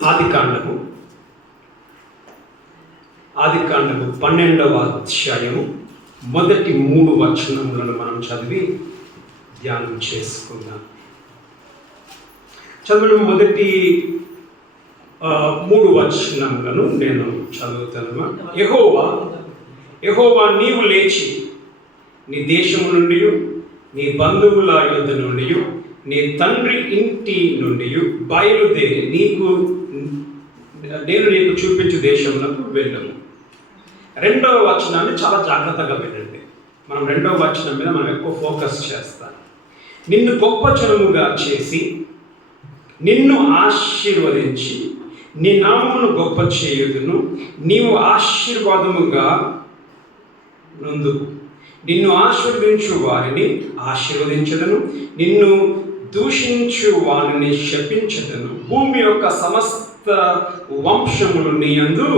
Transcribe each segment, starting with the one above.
ఆదికాండము 12వ అధ్యాయము మొదటి 3 వచనములను మనం చదివి ధ్యానం చేసుకుందాం. చదువు మొదటి 3 వచనములను నేను చదువుతాను. యెహోవా నీవు లేచి నీ దేశము నుండి, నీ బంధువుల యొద్ద నుండి, నీ తండ్రి ఇంటి నుండి బయలుదేరి నేను నీకు చూపించు దేశములకు వెళ్ళము. 2వ వచనాన్ని చాలా జాగ్రత్తగా వినండి. మనం 2వ వచనం మీద మనం ఎక్కువ ఫోకస్ చేస్తాం. నిన్ను గొప్ప జనముగా చేసి నిన్ను ఆశీర్వదించి నీ నామమును గొప్ప చేయుదును. నీవు ఆశీర్వాదముగా నుండు. నిన్ను ఆశీర్వదించు వారిని ఆశీర్వదించదను, నిన్ను దూషించు వారిని శపించదను. భూమి యొక్క సమస్త వంశములు నీ యందు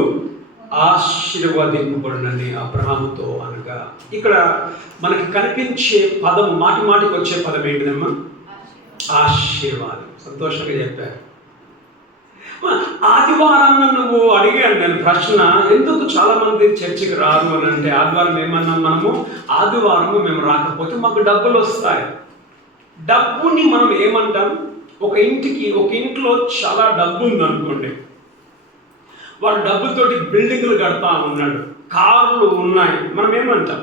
ఆశీర్వదింపబడునని అబ్రహాముతో అనగా, ఇక్కడ మనకి కనిపించే పదం, మాటి మాటికి వచ్చే పదం ఏంటిదమ్మా? ఆశీర్వాదం. సంతోషంగా చెప్పారు. ఆదివారాన్ని నువ్వు అడిగాను నేను ప్రశ్న, ఎందుకు చాలా మంది చర్చికి రారు అని అంటే, ఆదివారం ఏమన్నాం మనము? ఆదివారము మేము రాకపోతే మాకు డబ్బులు వస్తాయి. డబ్బుని మనం ఏమంటాం? ఒక ఇంట్లో చాలా డబ్బు ఉంది అనుకోండి, వాడు డబ్బుతోటి బిల్డింగ్లు కడతా ఉన్నాడు, కార్లు ఉన్నాయి, మనం ఏమంటాం?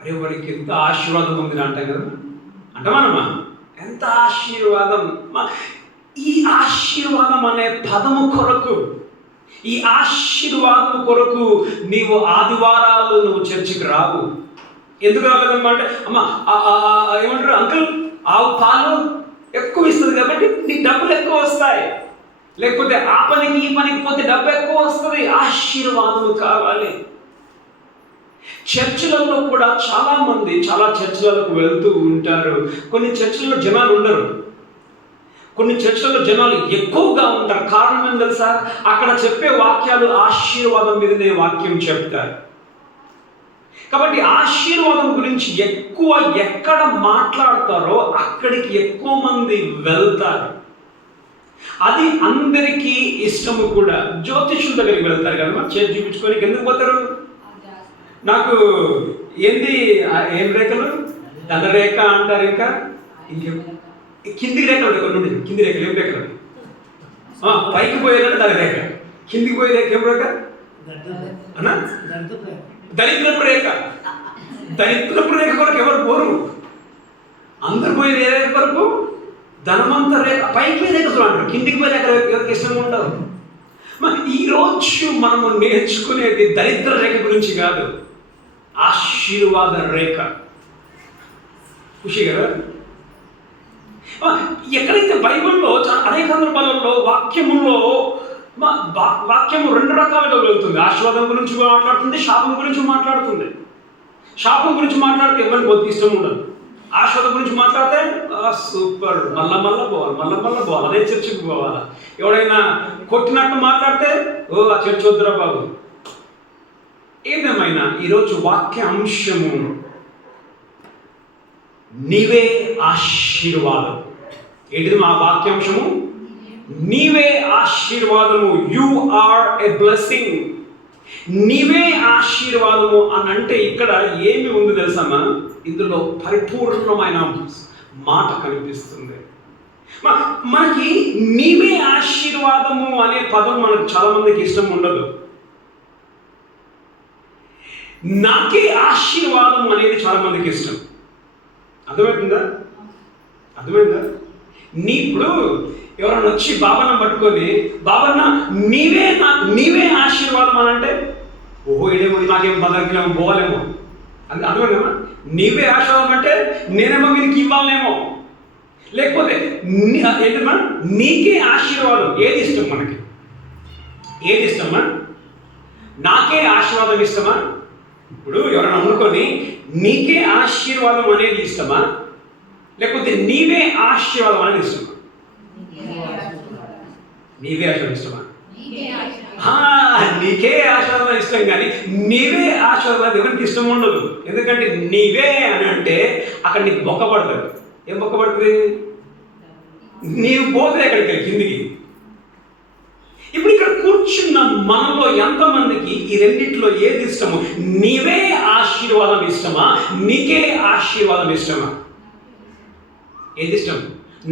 అరే వాడికి ఎంత ఆశీర్వాదం ఉంది అంటాం కదా. అంటమనమా? ఎంత ఆశీర్వాదం! ఈ ఆశీర్వాదం అనే పదము కొరకు, ఈ ఆశీర్వాదం కొరకు నీవు ఆదివారాలు నువ్వు చర్చికి రావు. ఎందుకు రాలేదమ్మా అంటే, అమ్మ ఏమంటారు అంకుల్, ఆవు పాలు ఎక్కువ ఇస్తుంది కాబట్టి నీ డబ్బులు ఎక్కువ వస్తాయి, లేకపోతే ఆ పనికి ఈ పనికి పోతే డబ్బు ఎక్కువ వస్తుంది. ఆశీర్వాదం కావాలి. చర్చిలలో కూడా చాలా మంది చాలా చర్చిలకు వెళ్తూ ఉంటారు. కొన్ని చర్చిలలో జనాలు ఉండరు, కొన్ని చర్చిలలో జనాలు ఎక్కువగా ఉంటారు. కారణం ఏం తెలుసా? అక్కడ చెప్పే వాక్యాలు ఆశీర్వాదం మీదనే వాక్యం చెప్తారు. కాబట్టి ఆశీర్వాదం గురించి ఎక్కువ ఎక్కడ మాట్లాడతారో అక్కడికి ఎక్కువ మంది వెళ్తారు. అది అందరికీ ఇష్టము కూడా. జ్యోతిషుల దగ్గరికి వెళ్తారు కదా, చేతి చూపించుకొని. ఎందుకు పోతారు? నాకు ఏం రేఖలు? ధనరేఖ అంటారు. ఇంకా కిందికి రేఖ ఉంటాయి కొన్ని. కింది రేఖలు ఏం రేఖలు? పైకి పోయేదంటే ధనరేఖ, కిందికి పోయే రేఖ ఏం రేఖ అన్నా? దరిద్రపు రేఖ. దరిద్రపు రేఖ కొరకు ఎవరు పోరు, అందరు పోయే రేఖ వరకు ధనవంత రేఖ. పైకి పోయే రేఖ చూడండి, కిందికి పోయే రేఖ ఎవరికి ఇష్టంగా ఉండదు. ఈరోజు మనము నేర్చుకునేది దరిద్ర రేఖ గురించి కాదు, ఆశీర్వాద రేఖ. ఖుషి కదా? ఎక్కడైతే బైబిల్లో అనేక సందర్భాలలో వాక్యము 2 రకాలుగా వెళ్తుంది. ఆశీర్వాదం గురించి మాట్లాడుతుంది, శాపం గురించి మాట్లాడుతుంది. శాపం గురించి మాట్లాడితే ఎవరికి కొద్ది ఇష్టం ఉండదు. ఆశీర్వాదం గురించి మాట్లాడితే సూపర్, మళ్ళా పోవాలి, అదే చర్చికి పోవాలా. ఎవడైనా కొట్టినట్టు మాట్లాడితే ఆ చర్చ వద్దురా బాబు. ఏదేమైనా ఈరోజు వాక్య అంశము నీవే ఆశీర్వాదం. ఏంటిది మా వాక్యాంశము? నీవే ఆశీర్వాదము. You are a blessing. నీవే ఆశీర్వాదము అని అంటే ఇక్కడ ఏమి ఉంది తెలుసమ్మా? ఇందులో పరిపూర్ణమైన మాట కనిపిస్తుంది. మనకి నీవే ఆశీర్వాదము అనే పదం మనకు చాలా మందికి ఇష్టం ఉండదు. నాకే ఆశీర్వాదం అనేది చాలా మందికి ఇష్టం. అర్థమైందా? ఇప్పుడు ఎవరైనా వచ్చి బాబన్న పట్టుకొని, బాబన్న నీవే ఆశీర్వాదం అని అంటే, ఓహో ఇదేమో నాకేం బదర్కిలేమో పోవాలేమో అని అర్థమైందమ్మా. నీవే ఆశీర్వాదం అంటే నేనేమో వీరికి ఇవ్వాలేమో, లేకపోతే ఏంటమ్మా నీకే ఆశీర్వాదం. ఏది ఇష్టం మనకి? ఏది ఇష్టమ్మా? నాకే ఆశీర్వాదం ఇష్టమా? ఇప్పుడు ఎవరైనా అనుకొని నీకే ఆశీర్వాదం అనేది ఇష్టమా, లేకపోతే నీవే ఆశీర్వాదం అనేది ఇష్టమా? నీవే ఆశీర్వాదం ఇష్టమా? నీకే ఆశీర్వాదం ఇష్టం, కానీ నీవే ఆశీర్వాదం ఎవరికి ఇష్టం ఉండదు. ఎందుకంటే నీవే అని అంటే అక్కడ నీకు బొక్కపడుతుంది. ఏం బొక్కపడుతుంది? నీవు పోతే ఎక్కడికి కిందికి. ఇప్పుడు ఇక్కడ కూర్చున్న మనలో ఎంతమందికి ఈ రెండిట్లో ఏది ఇష్టము? నీవే ఆశీర్వాదం ఇష్టమా, నీకే ఆశీర్వాదం ఇష్టమా? ఏది ఇష్టం?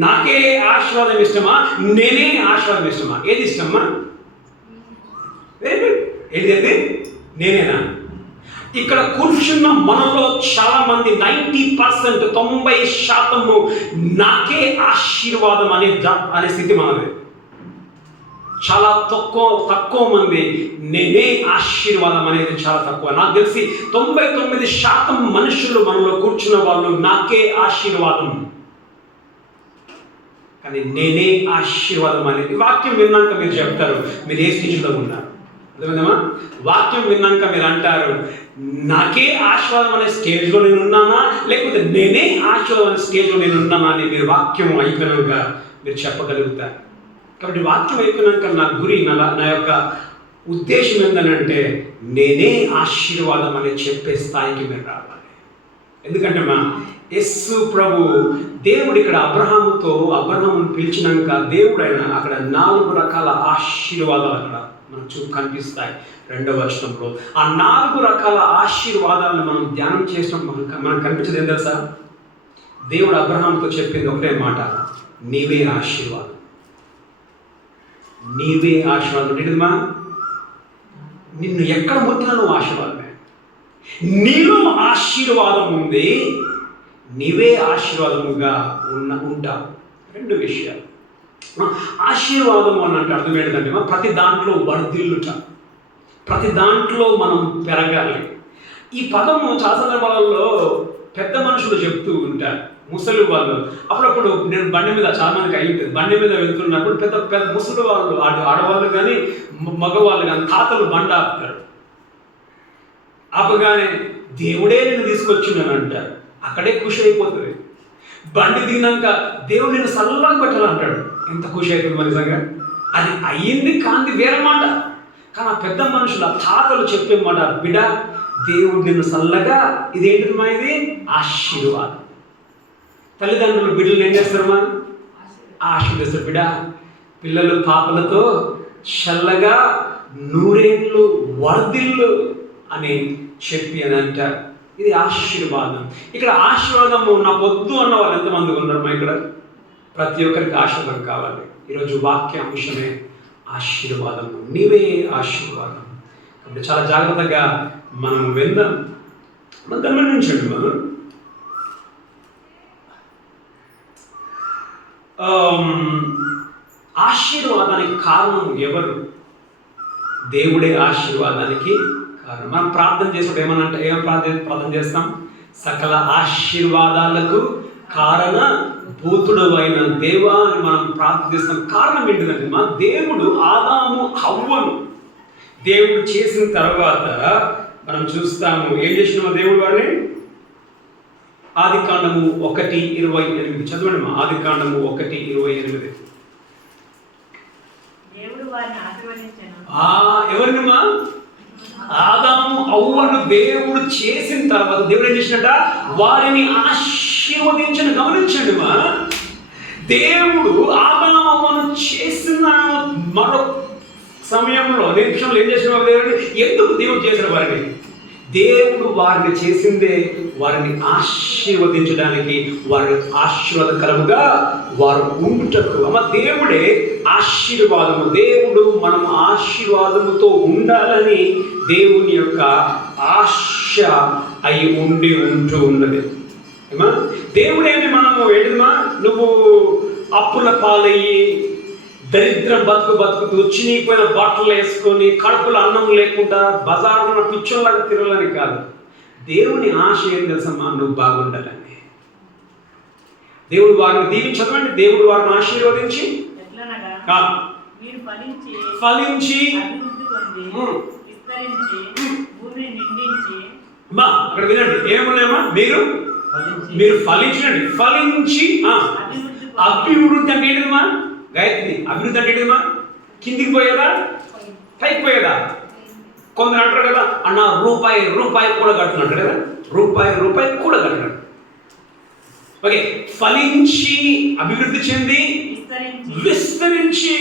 నాకే ఆశీర్వాదం ఇష్టమా, నేనే ఆశీర్వాదం ఇష్టమా? ఏది ఇష్టమ్మా? Very good. ఏది? నేనేనా? ఇక్కడ కూర్చున్న మనలో చాలా మంది 90%, 90% నాకే ఆశీర్వాదం అనే స్థితి మనది. చాలా తక్కువ మంది నేనే ఆశీర్వాదం అనేది చాలా తక్కువ. నాకు తెలిసి 99% మనుషులు మనలో కూర్చున్న వాళ్ళు నాకే ఆశీర్వాదం, కానీ నేనే ఆశీర్వాదం అనేది వాక్యం విన్నాక మీరు చెప్తారు మీరు ఏ స్థితిలో ఉన్నారు. అర్థమైందమ్మా? వాక్యం విన్నాక మీరు అంటారు నాకే ఆశీర్వాదం అనే స్టేజ్లో నేను ఉన్నానా, లేకపోతే నేనే ఆశీర్వాదం అనే స్టేజ్లో నేను ఉన్నానా అని మీరు వాక్యం అయిపోయినాక మీరు చెప్పగలుగుతారు. కాబట్టి వాక్యం అయిపోయినాక నా గురి, నా యొక్క ఉద్దేశం ఏంటంటే నేనే ఆశీర్వాదం అని చెప్పే స్థాయికి మీరు రావాలి. ఎందుకంటే యేసు ప్రభు దేవుడు ఇక్కడ అబ్రహామును పిలిచినాక దేవుడు అయినా అక్కడ 4 రకాల ఆశీర్వాదాలు అక్కడ మనకు కనిపిస్తాయి. 2వ వచనంలో ఆ 4 రకాల ఆశీర్వాదాలను మనం ధ్యానం చేసినప్పుడు మనకు కనిపించేది ఏం తెలుసా? దేవుడు అబ్రహాముతో చెప్పింది ఒకటే మాట, నీవే ఆశీర్వాదం. నీవే ఆశీర్వాదం. ఏంటిదిమా? నిన్ను ఎక్కడ ముట్టినా నువ్వు ఆశీర్వాదమే. నీలో ఆశీర్వాదం ఉంది, నీవే ఆశీర్వాదముగా ఉంటావు. 2 విషయాలు. ఆశీర్వాదము అని అంటే అర్థం ఏంటంటే ప్రతి దాంట్లో వర్ధిల్లుట, ప్రతి దాంట్లో మనం పెరగాలి. ఈ పదము చాలా సందర్భాలలో పెద్ద మనుషులు చెప్తూ ఉంటారు, ముసలి వాళ్ళు. అప్పుడప్పుడు నేను బండి మీద, చాలా మందికి అయ్యింది, బండి మీద వెళ్తున్నప్పుడు పెద్ద ముసలి వాళ్ళు, ఆడవాళ్ళు కానీ మగవాళ్ళు కానీ తాతలు బండ ఆపుతారు. ఆపగానే దేవుడే నేను తీసుకొచ్చిందని అంటారు. అక్కడే ఖుషి అయిపోతుంది. బండి దిగినాక దేవుడు నేను సల్లగా పెట్టాలంటాడు. ఎంత ఖుషి అవుతుంది మన నిజంగా. అది అయ్యింది కాంతి వేరే మాట. కానీ ఆ పెద్ద మనుషులు, ఆ తాతలు చెప్పే మాట, బిడ్డ దేవుడు నిన్ను సల్లగా, ఇదేంటిది మా ఇది ఆశీర్వాదం. తల్లిదండ్రులు బిడ్డలు ఏం చేస్తారమ్మా? ఆశీర్వదిస్తారు. బిడ్డ పిల్లలు పాపలతో చల్లగా నూరేళ్ళు వర్ధిల్లు అని చెప్పి అని అంటారు. ఇది ఆశీర్వాదం. ఇక్కడ ఆశీర్వాదము నాకు వద్దు అన్న వాళ్ళు ఎంతమంది ఉన్నారమ్మా? ఇక్కడ ప్రతి ఒక్కరికి ఆశీర్వాదం కావాలి. ఈరోజు వాక్య అంశమే ఆశీర్వాదము. నీవే ఆశీర్వాదం. కాబట్టి చాలా జాగ్రత్తగా మనం వెళ్దాం. మనం గమనించండి, మనం ఆశీర్వాదానికి కారణం ఎవరు? దేవుడే ఆశీర్వాదానికి కారణం. మనం ప్రార్థన చేసినప్పుడు ఏం ప్రార్థన చేస్తాం? సకల ఆశీర్వాదాలకు కారణ భూతుడు అయిన దేవా అని మనం ప్రార్థన చేస్తాం. కారణం ఏంటిదంటే దేవుడు ఆదాము హవ్వను దేవుడు చేసిన తర్వాత మనం చూస్తాము ఏం చేసినామో దేవుడు వారిని. ఆదికాండము 1:28 చదవండి. ఆదికాండము 1:28. ఎవరినమ్మా? ఆదాము హవ్వను దేవుడు చేసిన తర్వాత దేవుడు ఏం చేసినట్ట? వారిని ఆశీర్వదించిన. గమనించండి మా, దేవుడు ఆదాము హవ్వను చేసిన మరో సమయంలో నిమిషంలో ఏం చేసిన దేవుడు? ఎందుకు దేవుడు చేసిన వారిని? దేవుడు వారిని చేసిందే వారిని ఆశీర్వదించడానికి, వారిని ఆశీర్వాదకరముగా వారు ఉండుటకు. అమ్మ దేవుడే ఆశీర్వాదము. దేవుడు మనం ఆశీర్వాదముతో ఉండాలని దేవుని యొక్క ఆశ అయి ఉంటూ ఉన్నది. దేవుడేమి మనము ఏంటిమా? నువ్వు అప్పుల పాలయ్యి దరిద్రం బతుకుతూ చినిగిపోయిన బట్టలు వేసుకొని కడుపులో అన్నం లేకుండా బజారులో పిచ్చోళ్ళగా తిరగాలని కాదు. దేవుని ఆశ ఏం తెలుసమ్మా? నువ్వు బాగుండాలని. దేవుడు వారిని దీవించదండి. దేవుడు వారిని ఆశీర్వదించి ఫలించి అక్కడ వినండి, ఏమున్నాయమ్మా? మీరు ఫలించండి. ఫలించి అభివృద్ధి అంటే ఏంటిదమ్మా? గాయత్రి, అభివృద్ధి అంటే ఏంటిదమ్మా? కిందికి పోయేదా, పైకి పోయేదా? కొందరు అంటారు కదా, అన్న రూపాయి కూడా కడుతున్నట్టు కదా, రూపాయి కూడా కట్టినాడు. ఓకే, ఫలించి అభివృద్ధి చెంది విస్తరించి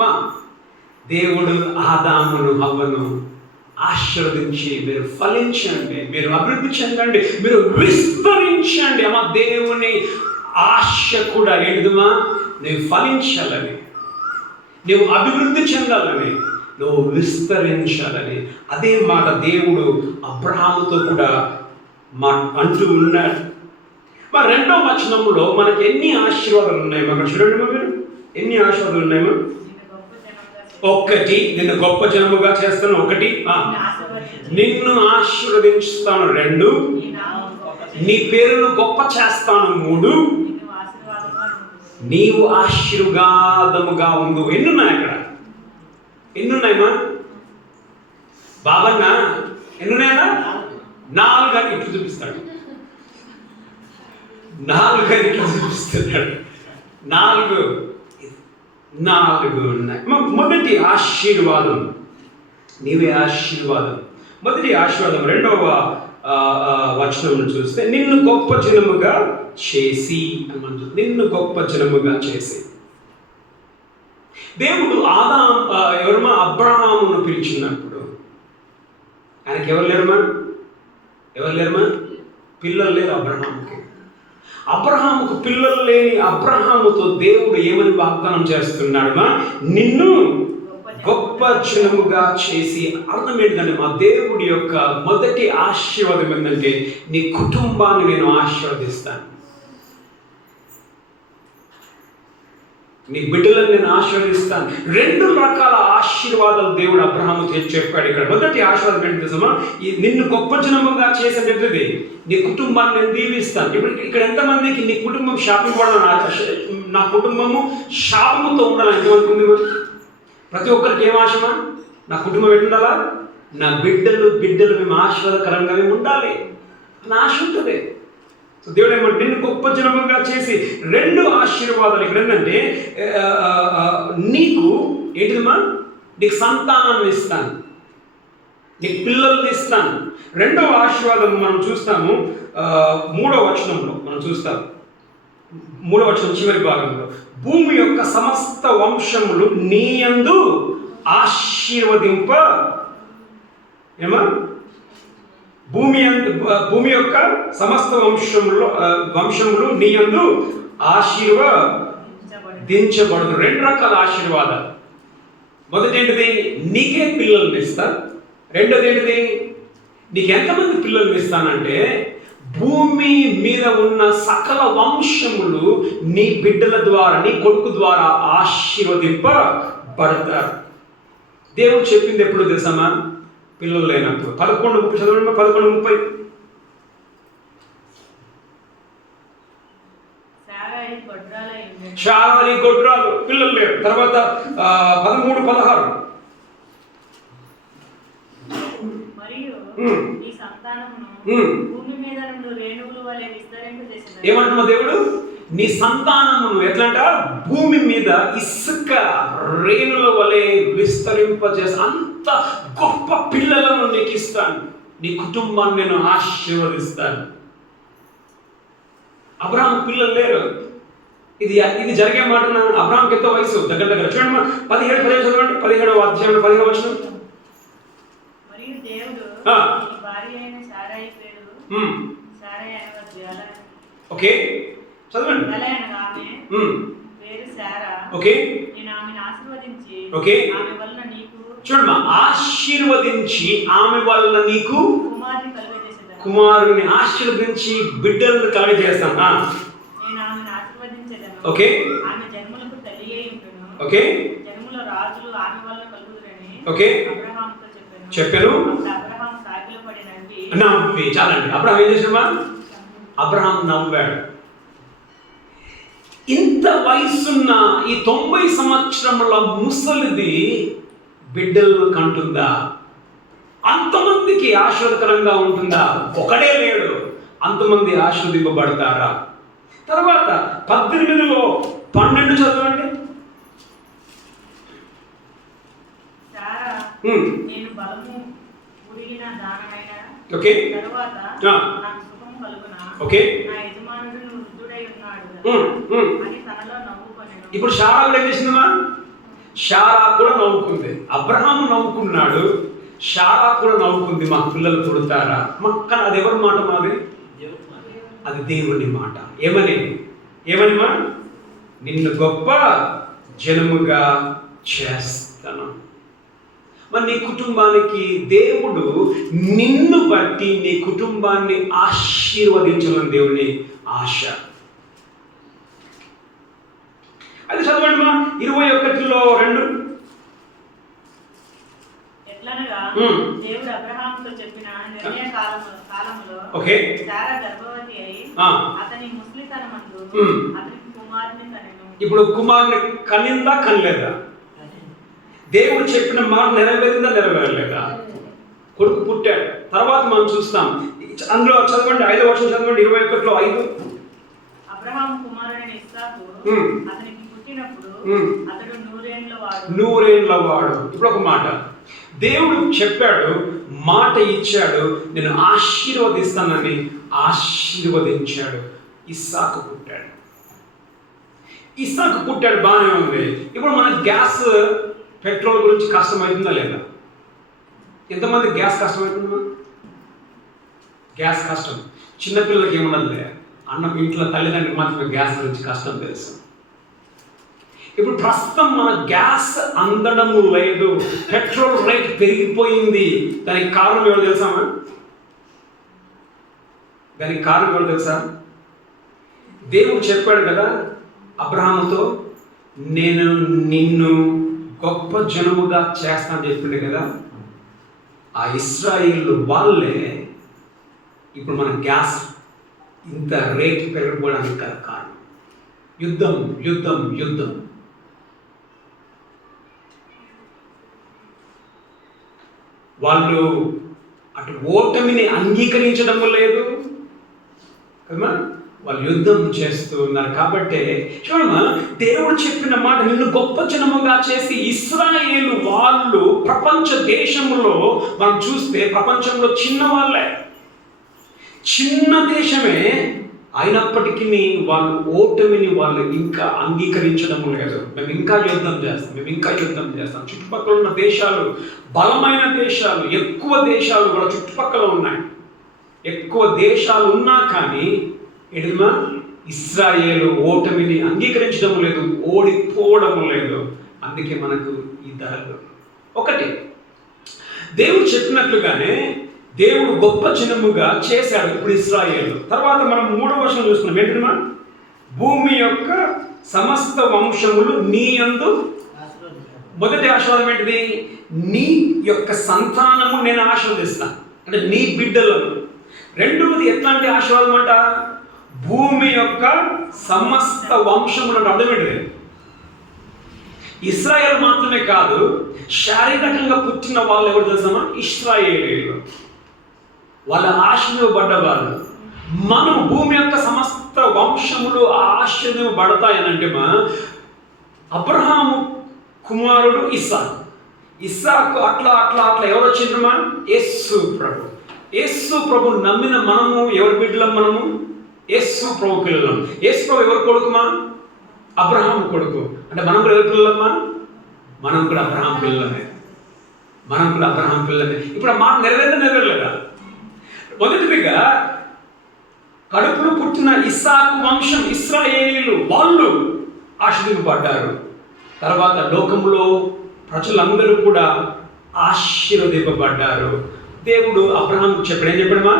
మా దేవుడు ఆదామును హవ్వను ఆశీర్వదించి మీరు ఫలించండి, మీరు అభివృద్ధి చెందండి, మీరు విస్తరించండి. అమ్మా దేవుని ఆశ కూడా ఏంటిదమ్మా, నువ్వు ఫలించాలని, నువ్వు అభివృద్ధి చెందాలని, నువ్వు విస్తరించాలని. అదే మాట దేవుడు అబ్రహాముతో కూడా అంటూ ఉన్నాడు. మరి 2వ వచనంలో మనకి ఎన్ని ఆశీర్వాదాలు ఉన్నాయో అక్కడ చూడండి. మీరు ఎన్ని ఆశీర్వాదాలు ఉన్నాయో? 1, నిన్ను గొప్ప జనముగా చేస్తాను. 1, నిన్ను ఆశీర్వదించుతాను. 2, నీ పేరును గొప్ప చేస్తాను. 3, నీవు ఆశీర్వాదముగా ఉండు. ఎన్నున్నాయి అక్కడ? ఎన్నున్నాయమ్మా బాబన్నా? ఎన్నున్నాయన్నా? 4 అని ఇట్లు చూపిస్తాడు. 4 అని ఇట్లు చూపిస్తున్నాడు. 4 ఉన్నాయి. మొదటి ఆశీర్వాదం, నీవే ఆశీర్వాదం. మొదటి ఆశీర్వాదం 2వ వచనం చూస్తే నిన్ను గొప్ప జనముగా చేసి అని మనం చూస్తాం. నిన్ను గొప్ప జనముగా చేసి దేవుడు ఎవరమ్మా అబ్రహామును పిలిచినప్పుడు ఆయనకి ఎవరు లేరమ్మా? పిల్లలు లేరు అబ్రహాముకి. అబ్రహాముకు పిల్లలు లేని అబ్రహాముతో దేవుడు ఏమని వాగ్దానం చేస్తున్నాడు? నిన్ను గొప్ప జనముగా చేసి. అర్థం ఏంటంటే మా దేవుడి యొక్క మొదటి ఆశీర్వాదం ఏంటంటే నీ కుటుంబాన్ని నేను ఆశీర్వదిస్తాను, నీ బిడ్డలను నేను ఆశీర్వదిస్తాను. 2 రకాల ఆశీర్వాదాలు దేవుడు అబ్రహాముతో చెప్పాడు ఇక్కడ. మొదటి ఆశీర్వాదం ఏంటి తెలుసా? నిన్ను గొప్ప జనముగా చేసేటది నీ కుటుంబాన్ని నేను దీవిస్తాను. ఇప్పుడు ఇక్కడ ఎంతమందికి నీ కుటుంబం శాపించబడాలని, నా కుటుంబము శాపముతో ఉండాలని ఎంతమంది? ప్రతి ఒక్కరికి ఏం ఆశమా? నా కుటుంబం ఎట్టుండాలా? నా బిడ్డలు మేము ఆశీర్వాదకరంగా మేము ఉండాలి అని ఆశ ఉంటుంది. సో దేవుడు ఏమంటే నిన్ను గొప్ప జనముగా చేసి. 2 ఆశీర్వాదాలు ఇక్కడ ఏంటంటే నీకు ఏంటిదమ్మా, నీకు సంతానాన్ని ఇస్తాను, నీకు పిల్లల్ని ఇస్తాను. 2వ ఆశీర్వాదం మనం చూస్తాము 3వ వచనంలో మనం చూస్తాం. 3వ వచనం చివరి భాగంలో భూమి యొక్క సమస్త వంశములు నీ యందు ఆశీర్వదింప ఏమా భూమి యొక్క సమస్త వంశములు నీ యందు ఆశీర్వదించబడదు. 2 రకాల ఆశీర్వాదాలు. మొదటి ఏంటిది? నీకే పిల్లల్ని ఇస్తాను. 2వది ఏంటిది? నీకు ఎంతమంది పిల్లల్ని ఇస్తానంటే భూమి మీద ఉన్న సకల వంశములు నీ బిడ్డల ద్వారా, నీ కొడుకు ద్వారా ఆశీర్వదింపబడతారు. దేవుడు చెప్పింది ఎప్పుడు తెలుసామా? పిల్లలు లేనప్పుడు. 11:30 చదవండి. 11:30 శారాయి గొడ్రాలు, పిల్లలు లేరు. తర్వాత 13:16 ఏమంటున్నా దేవుడు? నీ సంతానమును ఎట్లంట? భూమి మీద ఇసుక రేణుల వలె విస్తరింపజేసి అంత గొప్ప పిల్లలను నీకు ఇస్తాను, నీ కుటుంబాన్ని నేను ఆశీర్వదిస్తాను. అబ్రహాము పిల్లలు లేరు. ఇది జరిగే మాట. అబ్రహాంకి ఎంతో వయసు? దగ్గర చూడండి 17 చదవండి. 17వ అధ్యాయం 15వ వచనం. ఓకే చదవండి. ఓకే ఓకే చూడమ్మా, ఆశీర్వదించి ఆమె వలన నీకు కుమారుని ఆశీర్వదించి బిడ్డలను కలగజేస్తాను. ఓకే ఓకే ఓకే చెప్పాను. నవ్వి చాలండి. అబ్రహాం ఏం చేసామా? అబ్రహాం నవ్వాడు. ఇంత వయసున్న ఈ 90 సంవత్సరముల ముసలిది బిడ్డలను కంటుందా? అంతమందికి ఆశీర్వదకరంగా ఉంటుందా? ఒకడే లేడు, అంతమంది ఆశీర్వదింపబడతారా? తర్వాత 18లో 12 చదవండి. ఓకే ఓకే ఇప్పుడు శారా కూడా ఏం చేసిందమ్మా? శారా కూడా నవ్వుకుంది. అబ్రహాము నవ్వుకున్నాడు, శారా కూడా నవ్వుకుంది, మాకు పిల్లలు పుడతారా. కానీ అది ఎవరి మాట? మాది అది దేవుని మాట. ఏమని మా? నిన్ను గొప్ప జనముగా చేస్తాను. మరి నీ కుటుంబానికి దేవుడు నిన్ను బట్టి నీ కుటుంబాన్ని ఆశీర్వదించాలని దేవుని ఆశ. అది చదవండి మా 21:2. ఎట్లనగా దేవుడు అబ్రహాముతో చెప్పిన నిర్ణయ కాలములో శారా గర్భవతి అయి అతని ముసలితనమందు అతనికి కుమారుని కనెను. ఇప్పుడు కుమారుని కనిందా కనలేదా? దేవుడు చెప్పిన మాట నెరవేరిందా నెరవేరలేదా? కొడుకు పుట్టాడు. తర్వాత మనం చూస్తాం. అందులో చదవండి 5వ వచనం చదవండి. 21:5. అబ్రహాము కుమారుడైన ఇస్సాకు అతనికి పుట్టినప్పుడు అతడు 100 ఏళ్ల వాడు. ఇప్పుడు ఒక మాట దేవుడు చెప్పాడు, మాట ఇచ్చాడు, నేను ఆశీర్వదిస్తానని ఆశీర్వదించాడు. ఇస్సాకు పుట్టాడు. బాగానే ఉంది. ఇప్పుడు మన గ్యాస్ పెట్రోల్ గురించి కష్టమవుతుందా లేదా? ఎంతమంది గ్యాస్ కష్టమవుతుందా? గ్యాస్ కష్టం. చిన్నపిల్లలకి ఏమన్నది అన్నం ఇంట్లో తల్లిదండ్రులకు మాత్రమే గ్యాస్ గురించి కష్టం తెలుసు. ఇప్పుడు ప్రస్తుతం మన గ్యాస్ అందడం లేదు, పెట్రోల్ రేట్ పెరిగిపోయింది. దానికి కారణం ఎవరు తెలుసామా? దేవుడు చెప్పాడు కదా అబ్రహాముతో, నేను నిన్ను గొప్ప జనముగా చేస్తానని చెప్పిండు కదా. ఆ ఇశ్రాయేలు వాళ్ళే ఇప్పుడు మన గ్యాస్ ఇంత రేట్ పెరిగిపోవడానికి గల కారణం. యుద్ధం. వాళ్ళు అటు ఓటమిని అంగీకరించడం లేదు కదా, వాళ్ళు యుద్ధం చేస్తూ ఉన్నారు. కాబట్టి చూడమ్మా, దేవుడు చెప్పిన మాట నిన్ను గొప్ప జనముగా చేసి ఇశ్రాయేలు వాళ్ళు ప్రపంచ దేశంలో మనం చూస్తే ప్రపంచంలో చిన్న దేశమే అయినప్పటికీ వాళ్ళు ఓటమిని వాళ్ళు ఇంకా అంగీకరించడం లేదు. మేము ఇంకా యుద్ధం చేస్తాం. చుట్టుపక్కల ఉన్న దేశాలు బలమైన దేశాలు, ఎక్కువ దేశాలు కూడా చుట్టుపక్కల ఉన్నాయి. ఎక్కువ దేశాలు ఉన్నా కానీ ఎడుమా ఇశ్రాయేలు ఓటమిని అంగీకరించడం లేదు, ఓడిపోవడం లేదు. అందుకే మనకు ఈ ధరలు. ఒకటి, దేవుడు చెప్పినట్లుగానే దేవుడు గొప్ప జనముగా చేశాడు ఇప్పుడు ఇశ్రాయేలు. తర్వాత మనం 3వ వచనం చూస్తున్నాం. ఏంటమ్మా? భూమి యొక్క సమస్త వంశములు నీ యందు. మొదటి ఆశీర్వాదం ఏంటిది? నీ యొక్క సంతానము నేను ఆశీర్వదిస్తాను, అంటే నీ బిడ్డలను. రెండవది ఎట్లాంటి ఆశీర్వాదం అంట? భూమి యొక్క సమస్త వంశములు అంటే అర్థం ఏంటిది? ఇశ్రాయేలు మాత్రమే కాదు, శారీరకంగా పుట్టిన వాళ్ళు ఎవరు తెలుసమ్మా? ఇశ్రాయేలీయులు. వాళ్ళ ఆశీర్వబడ్డవాళ్ళు. మనం భూమి యొక్క సమస్త వంశములు ఆశీర్వబడతాయనంటే అబ్రహాము కుమారుడు ఇస్సాకు అట్లా ఎవరు వచ్చిండ్రమా? యేసు ప్రభు నమ్మిన మనము ఎవరి బిడ్డలం? మనము యేసు ప్రభు పిల్లలం. యేసు ప్రభు ఎవరు కొడుకుమా? అబ్రహాము కొడుకు. అంటే మనం కూడా ఎవరి పిల్లలమ్మా? మనం కూడా అబ్రహాం పిల్లలమే. ఇప్పుడు ఆ మాట నెరవేరలేదా? మొదటిదిగా కడుపులో పుట్టిన ఇస్సాకు వంశం ఇశ్రాయేలీయులు వాళ్ళు ఆశీర్వదింపబడ్డారు. తర్వాత లోకంలో ప్రజలందరూ కూడా ఆశీర్వదింపబడ్డారు. దేవుడు అబ్రహాం చెప్పాడు, ఏం చెప్పాడమ్మా?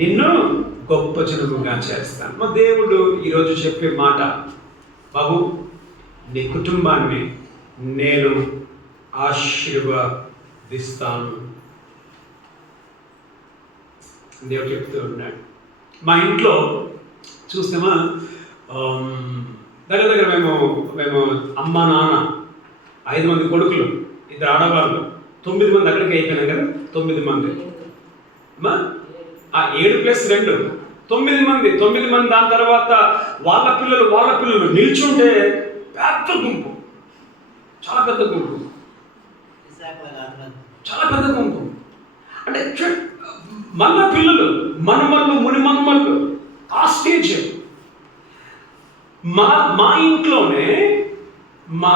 నిన్ను గొప్ప జనముగా చేస్తాను. మా దేవుడు ఈరోజు చెప్పే మాట, బాబు నీ కుటుంబాన్ని నేను ఆశీర్వదిస్తాను. దేవుడు చెప్తూ ఉన్నాడు. మా ఇంట్లో చూస్తేమా దగ్గర మేము అమ్మ నాన్న 5 మంది కొడుకులు, 2 ఆడవాళ్ళు, 9 మంది అక్కడికి అయిపోయినాం కదా. 9 మంది 7+2 9 మంది. దాని తర్వాత వాళ్ళ పిల్లలు నిల్చుంటే పెద్ద గుంపు, చాలా పెద్ద గుంపు. అంటే మళ్ళా పిల్లలు, మనమళ్ళు, మునిమన్మళ్ళు, ఆ స్టేజ్. మా ఇంట్లోనే మా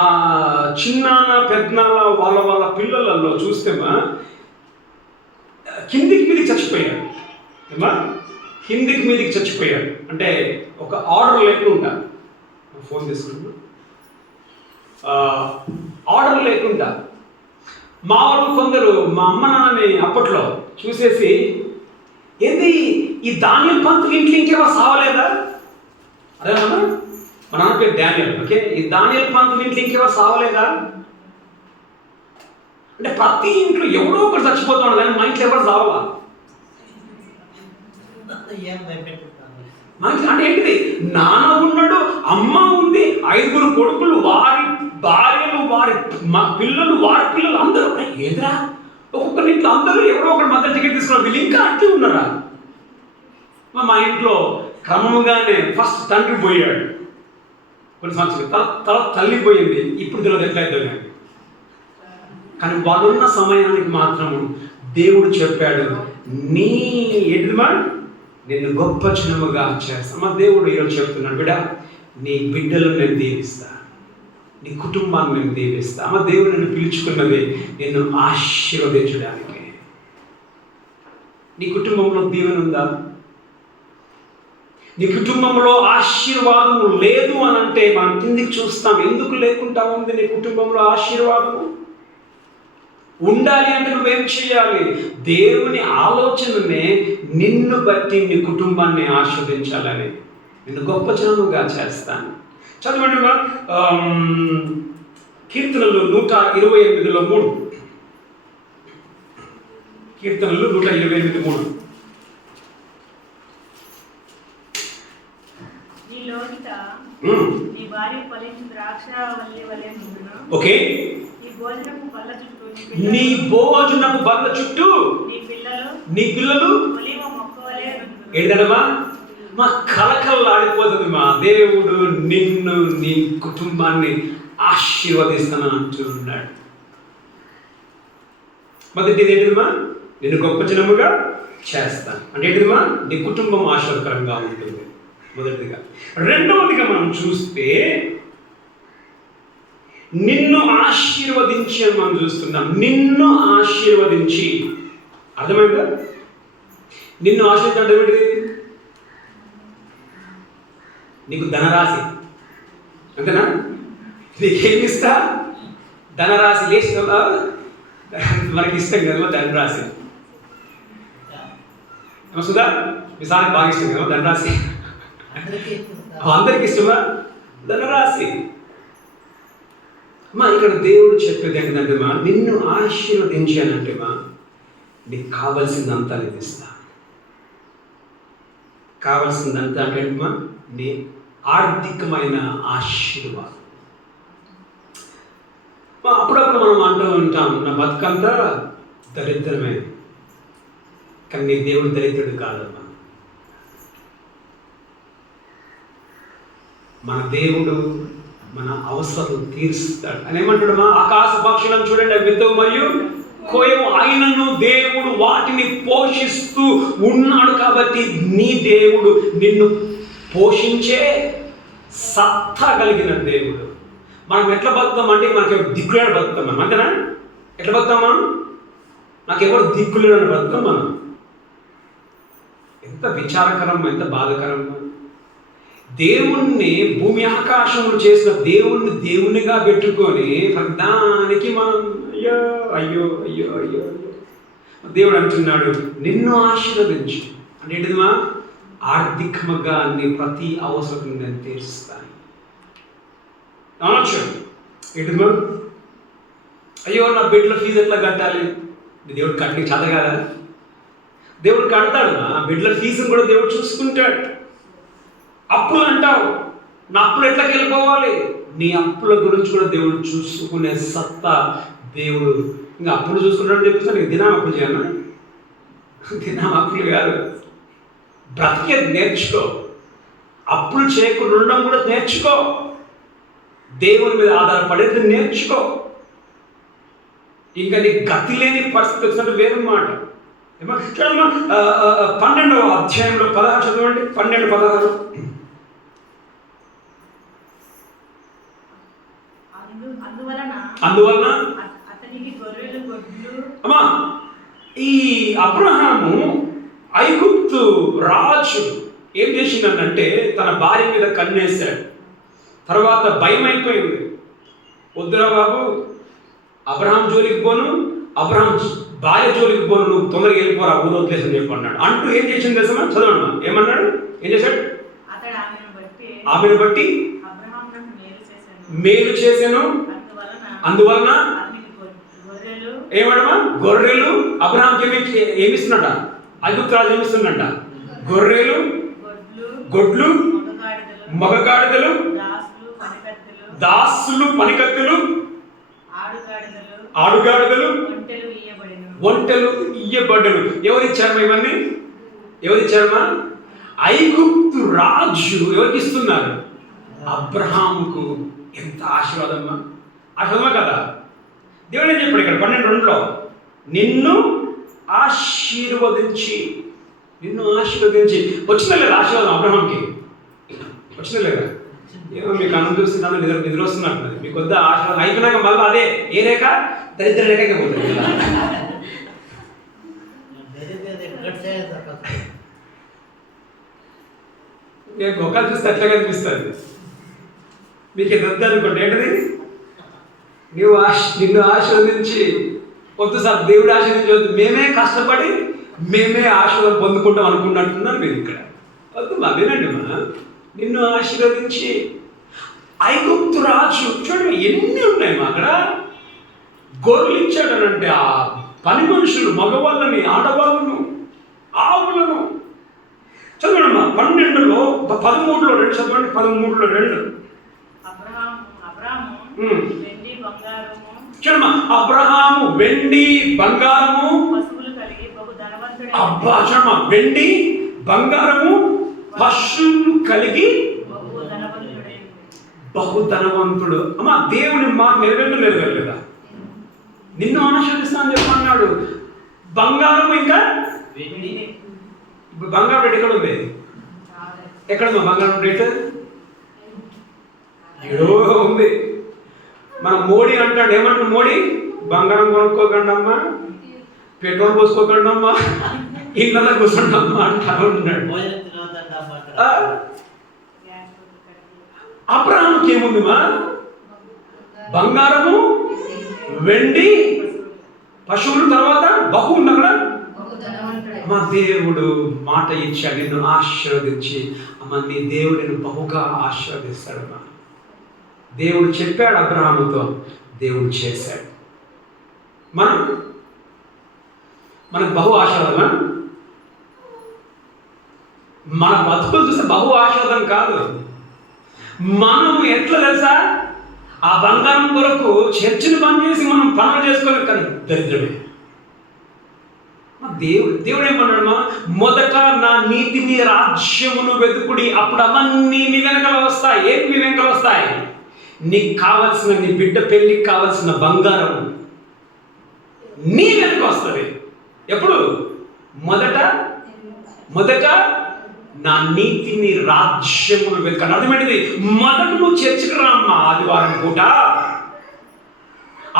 చిన్నాన్న పెద్దనాన్న వాళ్ళ పిల్లలలో చూస్తేమా కిందికి మీదికి చచ్చిపోయాడు. ఏమా కిందికి మీదికి చచ్చిపోయాడు అంటే ఒక ఆర్డర్ లేకుండా, ఫోన్ తీసుకున్నా, ఆర్డర్ లేకుండా మా వాళ్ళు కొందరు మా అమ్మ నాన్నని అప్పట్లో చూసేసి, ఏంది ఈ డానియల్ పంతులు ఇంట్లో ఇంకెవరు సావలేదా? అదేమన్నా మా నాన్న పేరు డానియల్, ఓకే, ఈ డానియల్ పంతులు ఇంట్లో ఇంకెవరు సావలేదా అంటే ప్రతి ఇంట్లో ఎవడో ఒకటి చచ్చిపోతాడు కానీ మా ఇంట్లో ఎవరు సావలా. మా ఇంట్లో అంటే ఏంటిది, నాన్న ఉన్నాడు, అమ్మ ఉంది, 5 కొడుకులు, వారి భార్యలు, వారి పిల్లలు, వారి పిల్లలు అందరూ. ఏదిరా ఒక్కొక్కరి ఇంట్లో అందరూ ఎవరో ఒకటి మధ్య టికెట్ తీసుకున్నారు, వీళ్ళు ఇంకా అట్టి ఉన్నారా? మా ఇంట్లో క్రమముగానే ఫస్ట్ తండ్రి పోయాడు కొన్ని సంవత్సరాలు, తర్వాత తల్లి పోయింది, ఇప్పుడు తెలియదు ఎట్లయితే. కానీ వాళ్ళున్న సమయానికి మాత్రము దేవుడు చెప్పాడు, నీ ఎదుమా నిన్ను గొప్ప జనముగా చేస్తా. మా దేవుడు ఈరోజు చెప్తున్నాడు, బిడ్డ నీ బిడ్డలను నేను దీవిస్తా, నీ కుటుంబాన్ని నేను దీవిస్తా. మా దేవుడు నిన్ను పిలుచుకున్నది నిన్ను ఆశీర్వదించడానికి. నీ కుటుంబంలో దీవెన ఉందా? నీ కుటుంబంలో ఆశీర్వాదము లేదు అని అంటే మనం కిందికి చూస్తాం. ఎందుకు లేకుండా ఉంది నీ కుటుంబంలో ఆశీర్వాదము? ఉండాలి అంటే నువ్వేం చేయాలి? దేవుని ఆలోచననే నిన్ను బట్టి నీ కుటుంబాన్ని ఆస్వాదించాలని, నిన్ను గొప్ప జనముగా చేస్తాను. చదవండి కీర్తనలు 128:3. కీర్తనలు 128:3. నీ భార్య ఫలించు ద్రాక్షావల్లి వలె ఉండును. ఓకే, నీ భోజనపు బల్ల చుట్టూ నీ పిల్లలు ఒలీవ మొక్క వలె ఉండును. ఏంటమ్మా మా కలకల్లాడిపోతుంది. మా దేవుడు నిన్ను నీ కుటుంబాన్ని ఆశీర్వదిస్తాను అంటున్నాడు. మొదటిది ఏంటిదమ్మా? నిన్ను గొప్ప జనముగా చేస్తాను అంటే ఏంటిదమ్మా? నీ కుటుంబం ఆశీర్వదకరంగా ఉంటుంది మొదటిదిగా. రెండవదిగా మనం చూస్తే నిన్ను ఆశీర్వదించి అని మనం చూస్తున్నాం. నిన్ను ఆశీర్వదించి అర్థమైందా? నిన్ను ఆశీర్వదించడం ఏంటిది? నీకు ధనరాశి అంతేనా? నీకేమి ఇస్తా? ధనరాశి లేచి కదా, మనకి ఇష్టం కదా ధనరాశి. సుధా మీ సార్కి బాగా ఇష్టం కదా ధనరాశి? అందరికి ఇష్టమా ధనరాశి? మా ఇక్కడ దేవుడు చెప్పేది ఏంటంటే మా నిన్ను ఆశీర్వదించానంటే మా నీకు కావలసిందంతా నేను ఇస్తా. కావలసిందంతా అంటే మా నీ ఆర్థికమైన ఆశీర్వాదం. అప్పుడప్పుడు మనం అంటూ ఉంటాం, నా బతుకంతా దరిద్రమే, కానీ నీ దేవుడు దరిద్రుడు కాదమ్మా. మన దేవుడు మన అవసరం తీరుస్తాడు అని ఏమంటాడు? మా ఆకాశ పక్షులను చూడండి, అవి విత్తవు మరియు కోయవు, ఆయనను దేవుడు వాటిని పోషిస్తూ ఉన్నాడు. కాబట్టి నీ దేవుడు నిన్ను పోషించే సత్తా కలిగిన దేవుడు. మనం ఎట్లా బతుకుతాం అంటే మనకి దిక్కులేని బతుకుతాం మనం, అంతేనా? ఎట్లా బతుకుతాం మనం? నాకెవరు దిక్కులేని బతుకుతాం మనం. ఎంత విచారకరం, ఎంత బాధకరం. దేవుణ్ణి భూమి ఆకాశములు చేసిన దేవుణ్ణి దేవునిగా పెట్టుకొని ప్రధానికి మనం అయ్యో అయ్యో అయ్యో అయ్యో అయ్యో. దేవుడు అంటున్నాడు నిన్ను ఆశీర్వదించు అంటే ఏంటిదిమా? ఆర్థికంగా నీ ప్రతి అవసరం నేను తీరుస్తాను అనొచ్చు. ఏంటిదిమా? అయ్యో నా బిడ్డల ఫీజు ఎట్లా కట్టాలి? దేవుడు కట్టి చద కదా, దేవుడు కడతాడు. ఆ బిడ్డల ఫీజును కూడా దేవుడు చూసుకుంటాడు. అప్పులు అంటావు, నా అప్పులు ఎట్లకి వెళ్ళిపోవాలి? నీ అప్పుల గురించి కూడా దేవుడు చూసుకునే సత్తా దేవుడు. ఇంకా అప్పులు చూసుకుంటాడని చెప్పేసి నీకు దినం అప్పులు చేయను, దినం అప్పులు కాదు, బ్రతికేది నేర్చుకో. అప్పులు చేయకుండా ఉండడం కూడా నేర్చుకో. దేవుని మీద ఆధారపడేది నేర్చుకో. ఇంకా నీకు గతి లేని పరిస్థితి వచ్చినట్టు వేరే మాట. 12వ అధ్యాయంలో 16 చదవండి. 12:16. అందువలన అతనికి గొర్రెలు గొడ్లు. అమ్మా, ఈ అబ్రహాము ఐగుప్తు రాజు ఏం చేసిందంటే తన భార్య మీద కన్నేశాడు. తర్వాత భయం అయిపోయింది. వద్దురా బాబు, అబ్రహాం జోలికి పోను, అబ్రహాం భార్య జోలికి పోను, నువ్వు తొందరగా వెళ్ళిపోరా ఊరు వదిలేసని చెప్పి అన్నాడు. అంటూ ఏం చేసింది తెలుసా? చదవమ్మా, ఏమన్నాడు, ఏం చేశాడు? అతడు ఆమెను బట్టి మేలు చేశాను, అందువలన ఏమడమా గొర్రెలు. అబ్రహాంకి ఏమిస్తున్నట? ఐగుప్తు రాజు ఏమిస్తున్నట? గొర్రెలు, గొడ్లు, మగగాడిదలు, దాసులు, పనికత్తెలు, ఆడుగాడిదలు, ఒంటెలు ఇయ్యబడ్డను. ఎవరిచ్చారమ్మా ఇవన్నీ? ఎవరిచ్చారమ్మా? ఐగుప్తు రాజు ఎవరికి ఇస్తున్నారు? అబ్రహాముకు. ఎంత ఆశీర్వాదమ్మా! ఆశీర్వాదమా కదా? దేవుడు ఏం చెప్పాడు ఇక్కడ 12:2లో? నిన్ను ఆశీర్వదించి. వచ్చిందా లేదా ఆశీర్వాదం అబ్రహాంకి? వచ్చిందా లేదా? ఏమో మీకు అన్నం చూస్తున్నాను, నిద్ర వస్తున్నట్టున్నది. మీకు వద్ద ఆశీర్వాదం అయిపోయినాక మళ్ళీ అదే ఏ రేఖ? దరిద్ర రేఖకే పోతుంది. మీకు ఒకళ్ళు చూస్తే అట్లాగే అనిపిస్తుంది. మీకు ఇది వద్దు అనుకోండి. ఏంటిది? నిన్ను ఆశీర్వదించి. వద్దు సార్, దేవుడు ఆశీర్వదించవద్దు, మేమే కష్టపడి మేమే ఆశీర్వాదం పొందుకుంటాం అనుకున్నట్టున్నారు మీరు ఇక్కడ. వద్దు మా, వినండి మా. నిన్ను ఆశీర్వదించి. ఐగుప్తు రాజు చూడండి ఎన్ని ఉన్నాయి మా అక్కడ. గొర్రెలు ఇచ్చాడనంటే ఆ పని మనుషులు, మగవాళ్ళని, ఆడవాళ్ళను, ఆవులను. చదవడమ్మా 12లో 13లో 2 చదవండి. 13లో 2 చూడమ్మా. అబ్రహాము వెండి బంగారము, అబ్బా చూడమ్మా, వెండి బంగారము పశువులు కలిగి బహుధనవంతుడు. అమ్మా, దేవుని మాట నెరవేరలేదా? నిన్ను ఆశీర్వదిస్తానని చెప్పన్నాడు. బంగారం ఇంకా ఇప్పుడు బంగారం రేట్ ఎక్కడ ఉంది? ఎక్కడుందా బంగారం రేట్? ఏడో ఉంది. మన మోడీ అంటాడు, ఏమంటాడు మోడీ? బంగారం కొనుక్కోకండి అమ్మా, పెట్రోల్ పోసుకోకండి అమ్మా, ఇళ్ళలో కూర్చోండి అమ్మా అంటా ఉన్నాడు. అబ్రహాముకి ఏముంది మా? బంగారము, వెండి, పశువులు, తర్వాత బహు ఉంది అక్కడ. మా దేవుడు మాట ఇచ్చాడు, నిన్ను ఆశీర్వదించి. అమ్మ, నీ దేవుడు నిన్ను బహుగా ఆశీర్వదిస్తాడు. దేవుడు చెప్పాడు అబ్రహాముతో, దేవుడు చేశాడు. మనకు బహు ఆశీర్వాదమా? మన బతుకులు చూస్తే బహు ఆశీర్వాదం కాదు. మనం ఎట్లా తెలుసా? ఆ బంగారం కొరకు చర్చిని బంద్ చేసి మనం పనులు చేసుకోవాలి, కానీ దరిద్రమే. దేవుడు ఏమన్నాడు? మొదట నా నీతిని, రాజ్యమును వెతుకుడి, అప్పుడు అవన్నీ మీ వెనకాల వస్తాయి. ఏం మీ వెనకాల వస్తాయి? నీకు కావలసిన, నీ బిడ్డ పెళ్ళికి కావలసిన బంగారం నీ వెనక వస్తుంది. ఎప్పుడు? మొదట నా నీతిని, రాజ్యమును వెతకండి. అర్థమేంటిది? మొదట నువ్వు చర్చికి రామ్మా ఆదివారం పూట,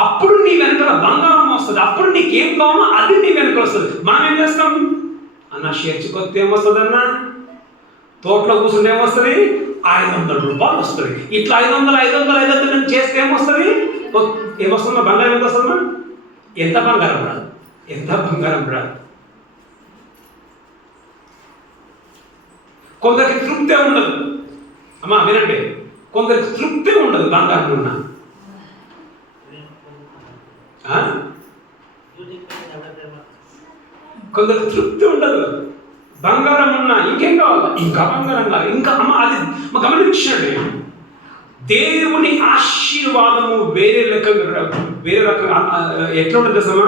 అప్పుడు నీ వెనకాల బంగారం వస్తుంది. అప్పుడు నీకేం కావాలో అది నీ వెనక వస్తుంది. మనం ఏం చేస్తాం అన్న? చర్చికి వస్తే ఏమొస్తుంది అన్న? తోటలో కూర్చుంటే ఏమొస్తుంది? 500 రూపాయలు వస్తుంది. ఇట్లా 500 చేస్తే ఏమొస్తుంది? ఏమొస్తుందా? బంగారం ఎంత వస్తుందా? ఎంత బంగారం రాదు, ఎంత బంగారం రాదు. కొందరికి తృప్తే ఉండదు. అమ్మా వినండి, కొందరికి తృప్తే ఉండదు బంగారం ఉన్నా. కొందరికి తృప్తి ఉండదు. బంగారం ఉన్నా ఇంకేం కావాలి? ఇంకా బంగారం కావాలి, ఇంకా. అమ్మ, అది గమనించండి. దేవుని ఆశీర్వాదము వేరే రకంగా ఎట్లా ఉంటుంది తెలుసా?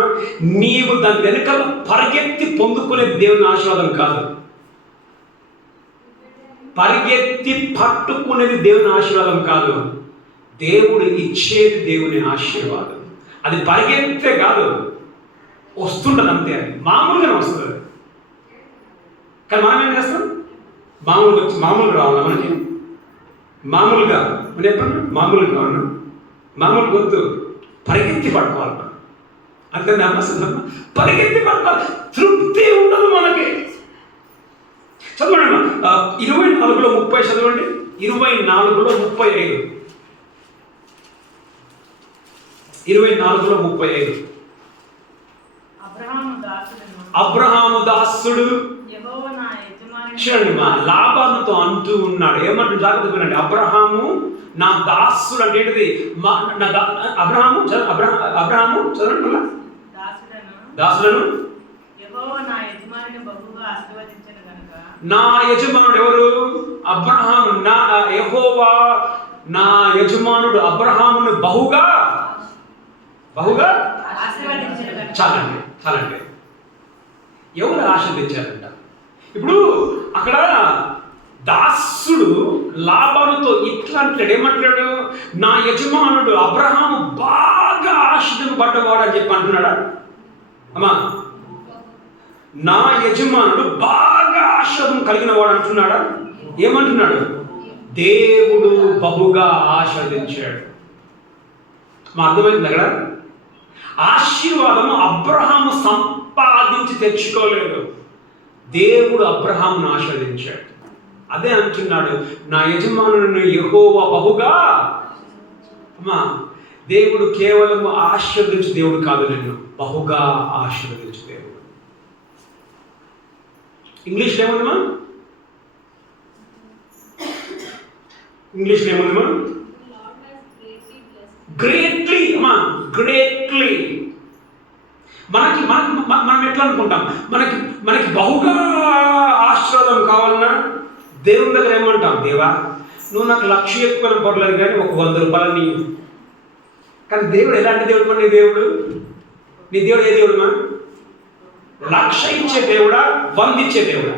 నీవు దాని వెనకాల పరిగెత్తి పొందుకునే దేవుని ఆశీర్వాదం కాదు. పరిగెత్తి పట్టుకునేది దేవుని ఆశీర్వాదం కాదు. దేవుడు ఇచ్చేది దేవుని ఆశీర్వాదం. అది పరిగెత్తే కాదు, వస్తుంటుంది అంతే. అది మామూలుగానే వస్తుంది. కానీ మనం ఏం చేస్తాం? మామూలుగా రావాలా మనకి? మామూలుగా మనం చెప్పండి, మామూలుగా కావాలన్నా మామూలు గొంతు, పరిగెత్తి పట్టుకోవాలి మనం. అంతే నమ్మకం, పరిగెత్తి పట్టుకోవాలి. తృప్తి ఉండదు మనకి. చదవండి 24:30 చదవండి. 24:35. 24:35. అబ్రహాము దాసుడు చూడండి మా లాబానుతో అంటూ ఉన్నాడు. ఏమంటూ జాగ్రత్త వినండి. అబ్రహాము నా దాసుడు అంటే ఏంటిది? అబ్రహాము చదవండి మళ్ళా. దాసులను నా యజమానుడు ఎవరు? అబ్రహాము. యెహోవా నా యజమానుడు అబ్రహామును బహుగా చాలండి. ఎవరు ఆశీర్వదించారంట? ఇప్పుడు అక్కడ దాసుడు లాబానుతో ఇట్లా అంటాడు. ఏమంటాడు? నా యజమానుడు అబ్రహాము బాగా ఆశీర్వదింపబడ్డవాడు అని చెప్పి అంటున్నాడా? అమ్మా, నా యజమానుడు బాగా ఆశీర్వాదం కలిగిన వాడు అంటున్నాడా? ఏమంటున్నాడు? దేవుడు బహుగా ఆశీర్వదించాడు. మా అర్థమైంది అక్కడ. ఆశీర్వాదము అబ్రహాము సంపాదించి తెచ్చుకోలేదు, దేవుడు అబ్రహామును ఆశీర్వదించాడు. అదే అంటున్నాడు, నా యజమానులను యెహోవా బహుగా. అమ్మా, దేవుడు కేవలం ఆశీర్వదించు దేవుడు కాదు, నిన్ను బహుగా ఆశీర్వదించు దేవుడు. ఇంగ్లీష్లో ఏముందమ్మా? ఇంగ్లీష్లో ఏముందమ్మా? గ్రేట్లీ. అమ్మా, గ్రేట్లీ. మనం ఎట్లా అనుకుంటాం? మనకి బహుగా ఆశీర్వాదం కావాలన్నా దేవుని దగ్గర ఏమంటాం? దేవా, నువ్వు నాకు 1,00,000 ఎక్కువ పర్లేదు కానీ ఒక 100 రూపాయలు నీ. కానీ దేవుడు ఎలాంటి దేవుడు? నీ దేవుడు ఏ దేవుడు? 1,00,000 ఇచ్చే దేవుడా, 100 ఇచ్చే దేవుడా?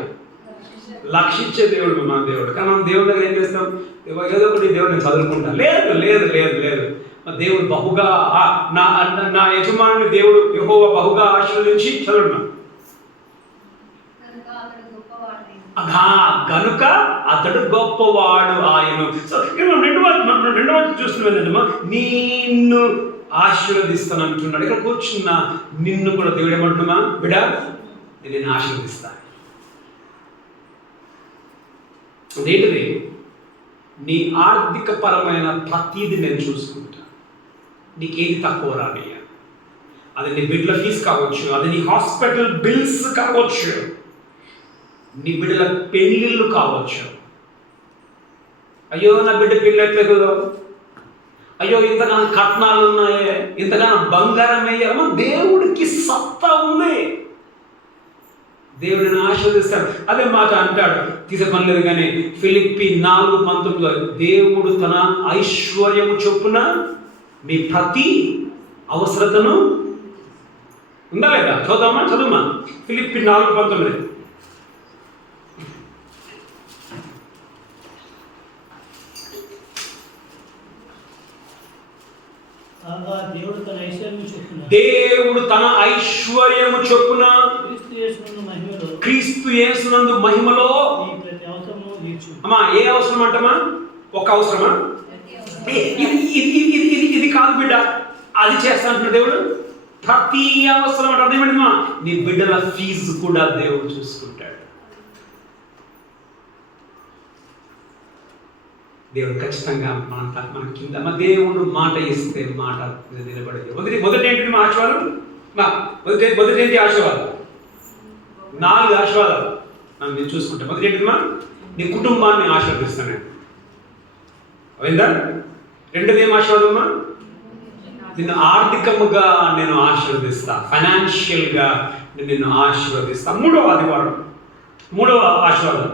1,00,000 ఇచ్చే దేవుడు మన దేవుడు. కానీ మనం దేవుడి దగ్గర ఏం చేస్తాం? ఏదో ఒకటి దేవుడు నేను చదువుకుంటా. లేదు. దేవుడు బహుగా నా యజమానుని దేవుడు యెహోవా బహుగా ఆశీర్వదించి చదువుతున్నా. గనుక అతడు గొప్పవాడు ఆయన. సో రెండవ చూస్తున్నా, నిన్ను ఆశీర్వదిస్తాను అంటున్నాడు. ఇక్కడ కూర్చున్న నిన్ను కూడా దేవుడు ఏమంటున్నా? బిడ్డ, నేను ఆశీర్వదిస్తాను. అదేంటిది? నీ ఆర్థిక పరమైన ప్రతిదీ నేను చూసుకుంటా. నీకేది తక్కువ రానయ్యా. అది నీ బిడ్డల ఫీజు కావచ్చు, అది నీ హాస్పిటల్ బిల్స్ కావచ్చు, నీ బిడ్డల పెళ్ళిళ్ళు కావచ్చు. అయ్యో నా బిడ్డ పెళ్ళట్లేదు, అయ్యో ఇంతగానో కట్నాలు ఉన్నాయే, ఇంతగానో బంగారం వేయాలమ్మా. దేవుడికి సత్తా ఉంది, దేవుడిని ఆశీర్వదిస్తాడు. అదే మాట అంటాడు, తీసపనిలేదు కానీ ఫిలిప్పీ 4:19 దేవుడు తన ఐశ్వర్యము చొప్పున మీ ప్రతి అవసరతను ఉందా లేదా? చదువుమా ఫిలిప్పీ 4:19. దేవుడు తన ఐశ్వర్యము చొప్పున క్రీస్తు యేసునందు మహిమలో. అమ్మా, ఏ అవసరం అంటమా? ఒక అవసరమా? ఇది కాదు బిడ్డ, అది చేస్తా అంటున్న దేవుడు. ప్రతి అవసరం అంటే అర్థమేంటమ్మా? నీ బిడ్డల ఫీజు కూడా దేవుడు చూసుకుంటాడు. దేవుడు ఖచ్చితంగా మన కింద దేవుడు మాట ఇస్తే మాట నిలబడేది. మొదటి ఏంటి మా ఆశీర్వాదం? మొదటి ఏంటి ఆశీర్వాదం? 4 ఆశీర్వాదాలు నేను చూసుకుంటా. మొదటి ఏంటిమా? నీ కుటుంబాన్ని ఆశీర్వదిస్తాను నేను. అయిందా? రెండోది ఏం ఆశీర్వాదమ్మా? నిన్ను ఆర్థికముగా నేను ఆశీర్వదిస్తా, ఫైనాన్షియల్గా నిన్ను ఆశీర్వదిస్తా. మూడవ ఆశీర్వాదం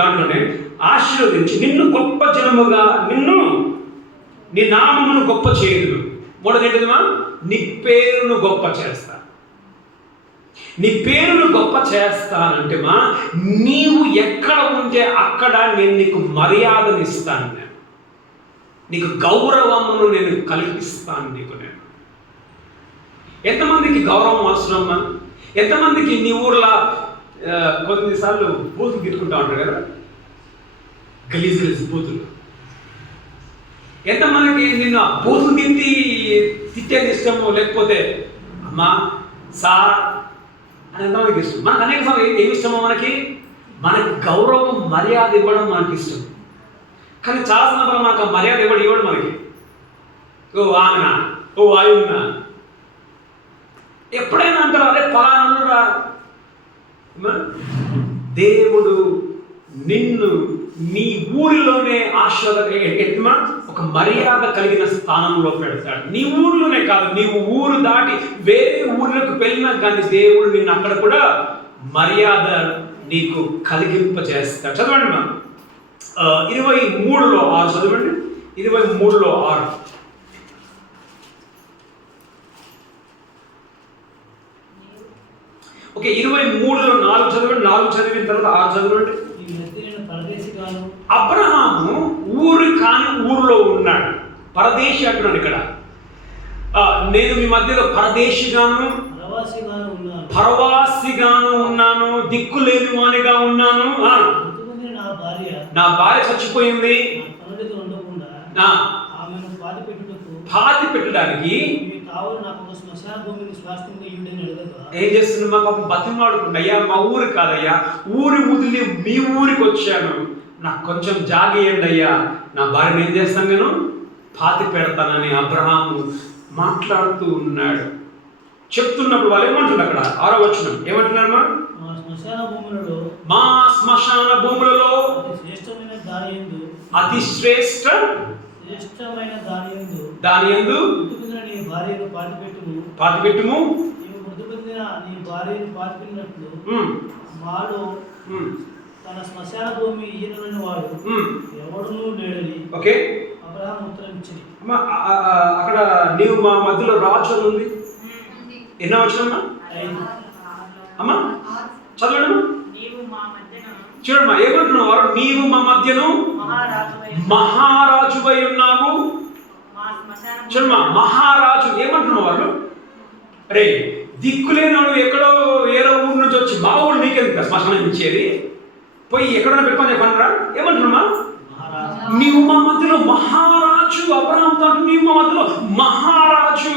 దాంట్లోనే ఆశీర్వదించి నిన్ను గొప్ప జనముగా, నీ నామమును గొప్ప చేయదును. మూడోది ఏంటిదమ్మా? నీ పేరును గొప్ప చేస్తా. నీ పేరును గొప్ప చేస్తానంటే మా నీవు ఎక్కడ ఉంటే అక్కడ నేను నీకు మర్యాదను ఇస్తాను, నీకు గౌరవమును నేను కల్పిస్తాను. నేను ఎంతమందికి గౌరవం అవసరమ్మా? ఎంతమందికి నీ ఊర్లో కొన్నిసార్లు బూతులు తిట్టుకుంటా ఉంటారు కదా, గలీజ్ బూతులు. ఎంతమందికి నిన్ను బూతులు తిట్టేది ఇష్టము, లేకపోతే అమ్మా సార్ అని ఎంతమందికి ఇష్టం? మనకు అనేక సార్లు ఏమి ఇష్టమో మనకి గౌరవం మర్యాద ఇవ్వడం మనకి ఇష్టం. కానీ చాలా సందర్భాలు మనకు ఆ మర్యాద ఇవ్వడు మనకి. ఓ ఆమెనా, ఓ ఆయున్నా, ఎప్పుడైనా అంటారు అదే పలానా. దేవుడు నిన్ను నీ ఊరిలోనే ఒక మర్యాద కలిగిన స్థానంలో పెడతాడు. నీ ఊరిలోనే కాదు, నీవు ఊరు దాటి వేరే ఊర్లకు వెళ్ళినా కానీ దేవుడు నిన్ను అక్కడ కూడా మర్యాద నీకు కలిగింపజేస్తాడు. చదవండి మా 23లో 6 చదవండి. 23లో 6. ఓకే, 23లో 4 చదవండి. 4 చదివిన తర్వాత 6 చదవండి. అబ్రహాము ఊరు కాని ఊరిలో ఉన్నాడు. పరదేశి అంటున్నాడు ఇక్కడ. నేను మీ మధ్యలో పరవాసిగాను ఉన్నాను, దిక్కులేని వానిగా ఉన్నాను. నా భార్య చచ్చిపోయింది, పాతి పెట్టడానికి ఏం చేస్తున్నా మా పాపం బతిమాడుకుండా, అయ్యా మా ఊరు కాదయ్యా, ఊరి వదిలి మీ ఊరికి వచ్చాను, నాకు కొంచెం జాగేయండి అయ్యా, నా భార్యను ఏం చేస్తాను నేను పాతి పెడతానని అబ్రహాము మాట్లాడుతూ ఉన్నాడు. చెప్తున్నప్పుడు వాళ్ళు ఏమంటున్నారు అక్కడ 6వ వచనం ఏమంటున్నారు? మా శ్మశాన భూములలో అతి శ్రేష్టమైన దాని యందు పాతిపెట్టుము. తన శ్మశాన భూమి ఈయనని వాడు ఎవడునూ లేడని ఓకే అబ్రహాము ఉత్తరం ఇచ్చింది. అక్కడ నీవు మా మధ్యలో రాజు అని ఉంది. ఎన్నో వచ్చినమ్మా అమ్మా చదవడమ్మా. చూడమ్మా ఏమంటున్నావు? వారు నీవు మా మధ్యను మహారాజువై ఉన్నావు. చూడమ్మా మహారాజు ఏమంటున్నావు? వాళ్ళు అరే దిక్కులేనాడు, ఎక్కడో ఏదో ఊరు నుంచి వచ్చి మా ఊరు నీకెందుకు శ్మశానం ఇచ్చేది, పోయి ఎక్కడైనా పెట్టుకొని చెప్పనరా? ఏమంటున్నామా? నీవు మా మధ్యలో మహారాజు. అబ్రహాంతో అంటే నీవు మా మధ్యలో మహారాజు.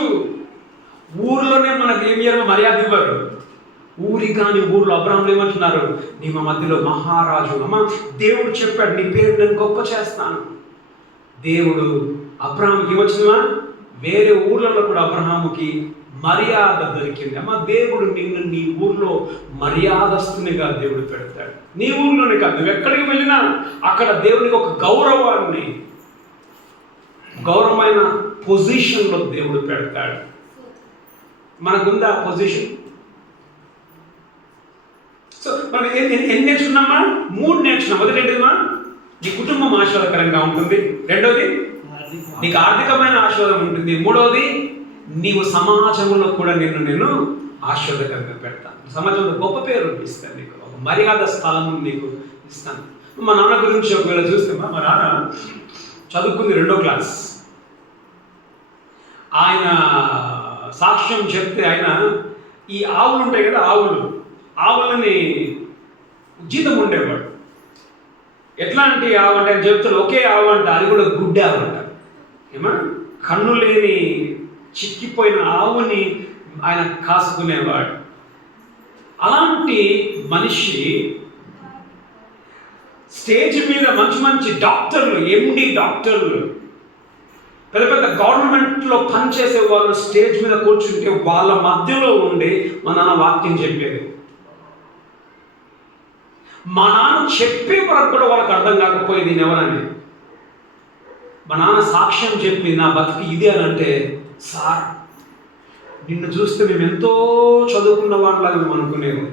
ఊరిలోనే మనకు ఏమి మర్యాద ఇవ్వరు. ఊరి కాని ఊర్లో అబ్రహాంలు ఏమంటున్నారు? నీ మా మధ్యలో మహారాజు. అమ్మ దేవుడు చెప్పాడు నీ పేరు నేను గొప్ప చేస్తాను. దేవుడు అబ్రహాముకి వచ్చిందా? వేరే ఊర్లలో కూడా అబ్రహాముకి మర్యాద దొరికింది. అమ్మ దేవుడు నిన్ను నీ ఊర్లో మర్యాదస్తునిగా దేవుడు పెడతాడు. నీ ఊర్లోనే కాదు, నువ్వు ఎక్కడికి వెళ్ళినా అక్కడ దేవునికి ఒక గౌరవమైన పొజిషన్లో దేవుడు పెడతాడు. మనకుందా పొజిషన్? సో మనం ఎన్ని నేర్చుకున్నామా? 3 నేర్చుకున్నాం. మొదటి ఏంటిదమ్మా? నీ కుటుంబం ఆశీర్వాదకరంగా ఉంటుంది. రెండోది నీకు ఆర్థికమైన ఆశీర్వాదం ఉంటుంది. మూడవది నీవు సమాజంలో కూడా నేను ఆశీర్వాదకరంగా పెడతాను. సమాజంలో గొప్ప పేరు ఇస్తాను, నీకు ఒక మర్యాద స్థలం నీకు ఇస్తాను. మా నాన్న గురించి ఒకవేళ చూస్తే మా నాన్న చదువుకుంది 2వ క్లాస్. ఆయన సాక్ష్యం చెప్తే ఆయన ఈ ఆవులు ఉంటాయి కదా, ఆవులని జీతం ఉండేవాడు. ఎట్లాంటి ఆవు అంటే ఆయన చెప్తాడు, ఒకే ఆవు అంట, అది కూడా గుడ్డి ఆవు అంట. ఏమా కన్ను లేని చిక్కిపోయిన ఆవుని ఆయన కాసుకునేవాడు. అలాంటి మనిషి స్టేజ్ మీద మంచి డాక్టర్లు, ఎండి డాక్టర్లు, పెద్ద గవర్నమెంట్లో పనిచేసే వాళ్ళు స్టేజ్ మీద కూర్చుంటే వాళ్ళ మధ్యలో ఉండి మా నాన్న వాక్యం చెప్పేది. మా నాన్న చెప్పే వరకు కూడా వాళ్ళకి అర్థం కాకపోయేది నేను ఎవరని. మా నాన్న సాక్ష్యం చెప్పి నా బతికి ఇది అని అంటే, సార్ నిన్ను చూస్తే మేము ఎంతో చదువుకున్న వాళ్ళలాగా మేము అనుకునేది.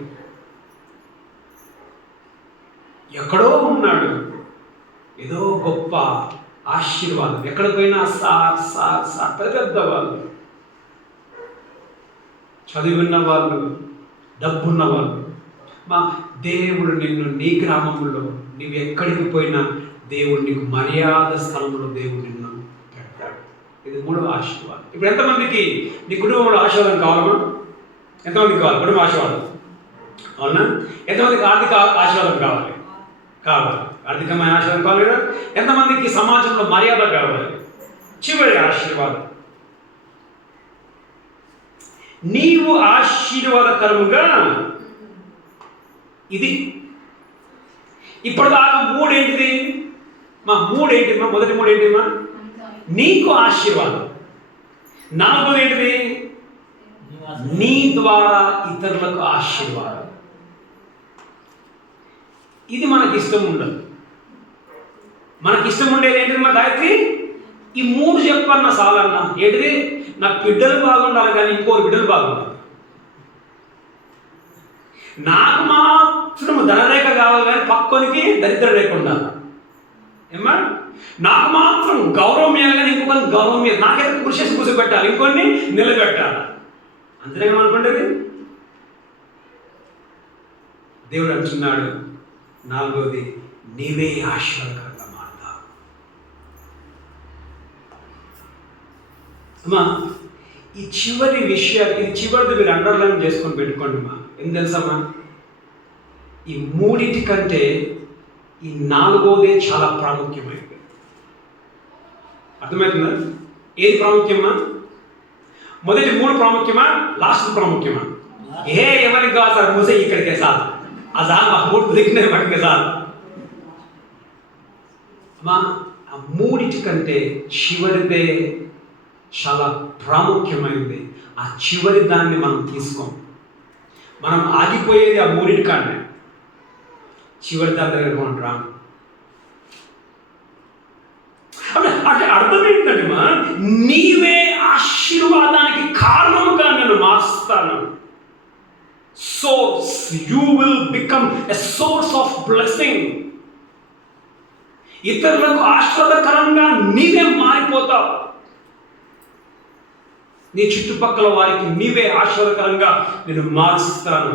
ఎక్కడో ఉన్నాడు, ఏదో గొప్ప ఆశీర్వాదం. ఎక్కడికి పోయినా సార్ సార్ సార్ పెద్ద వాళ్ళు, చదివిన వాళ్ళు, డబ్బున్న వాళ్ళు. మా దేవుడు నిన్ను నీ గ్రామంలో నీవు ఎక్కడికి పోయినా దేవుడు నీకు మర్యాద స్థలంలో దేవుడు నిన్ను పెడతాడు. ఇది 3వ ఆశీర్వాదం. ఇప్పుడు ఎంతమందికి నీ కుటుంబంలో ఆశీర్వాదం కావాలమ్మా? ఎంతమందికి కావాలి కుటుంబ ఆశీర్వాదం? అవునా? ఎంతమందికి ఆర్థిక ఆశీర్వాదం కావాలి? ఆర్థికమైన ఆశీర్వాదం కావాలి కదా? ఎంతమందికి సమాజంలో మర్యాద కావాలి? చివరి ఆశీర్వాదం. నీవు ఆశీర్వాదకరముగా, ఇది ఇప్పటిదాకా మూడేంటిది మా మొదటి మూడేంటిమా? నీకు ఆశీర్వాదం. నాలుగోది ఏంటిది? నీ ద్వారా ఇతరులకు ఆశీర్వాదం. ఇది మనకి ఇష్టం ఉండదు. మనకి ఇష్టం ఉండేది ఏంటిది మా గాయత్రి? ఈ మూడు చెప్పన్నా చాలన్నా. ఏంటిది? నా బిడ్డలు బాగుండాలి కానీ ఇంకోరు బిడ్డలు బాగుండాలి. నాకు మాత్రం ధనరేఖ కావాలి కానీ పక్కోనికి దరిద్ర రేఖ ఉండాలి. ఏమా? నాకు మాత్రం గౌరవం ఇవ్వాలి కానీ ఇంకొకరికి గౌరవం ఇవ్వాలి. నాకైతే కృషి చేసి కూర్చోబెట్టాలి, ఇంకొన్ని నిలబెట్టాలి. అంతేమనుకుంటుంది. దేవుడు అంటున్నాడు, నాలుగోది నీవే ఆశీర్వాదకరంగా మారుతావు. అమ్మా ఈ చివరి విషయాలు, ఇది చివరిది మీరు అండర్లైన్ చేసుకొని పెట్టుకోండి మా. ఏం తెలుసమ్మా? ఈ మూడింటి కంటే ఈ నాలుగోదే చాలా ప్రాముఖ్యమైనది. అర్థమవుతుందా? ఏది ప్రాముఖ్యమా? మొదటి మూడు ప్రాముఖ్యమా? లాస్ట్ ప్రాముఖ్యమా? ఎవరికి కాదు సార్ మూసే ఇక్కడికే సార్ అసలు ఆ మూడు దిక్కునే పట్టుకే సార్. అమ్మా ఆ మూడింటి కంటే చివరిదే చాలా ప్రాముఖ్యమైనది. ఆ చివరి దాన్ని మనం తీసుకోం. మనం ఆగిపోయేది ఆ మూడింటి కాడనే. చివరి దాని దగ్గర మనం రాము. అంటే అర్థం ఏంటంటే మా, నీవే ఆశీర్వాదానికి కారణముగా నేను మారుస్తాను. Source, you will become a source of blessing. ఇతరులకు ఆశీర్వాదకరంగా నీవే మారిపోతావు. నీ చుట్టుపక్కల వారికి నీవే ఆశీర్వాదకరంగా నేను మారుస్తాను.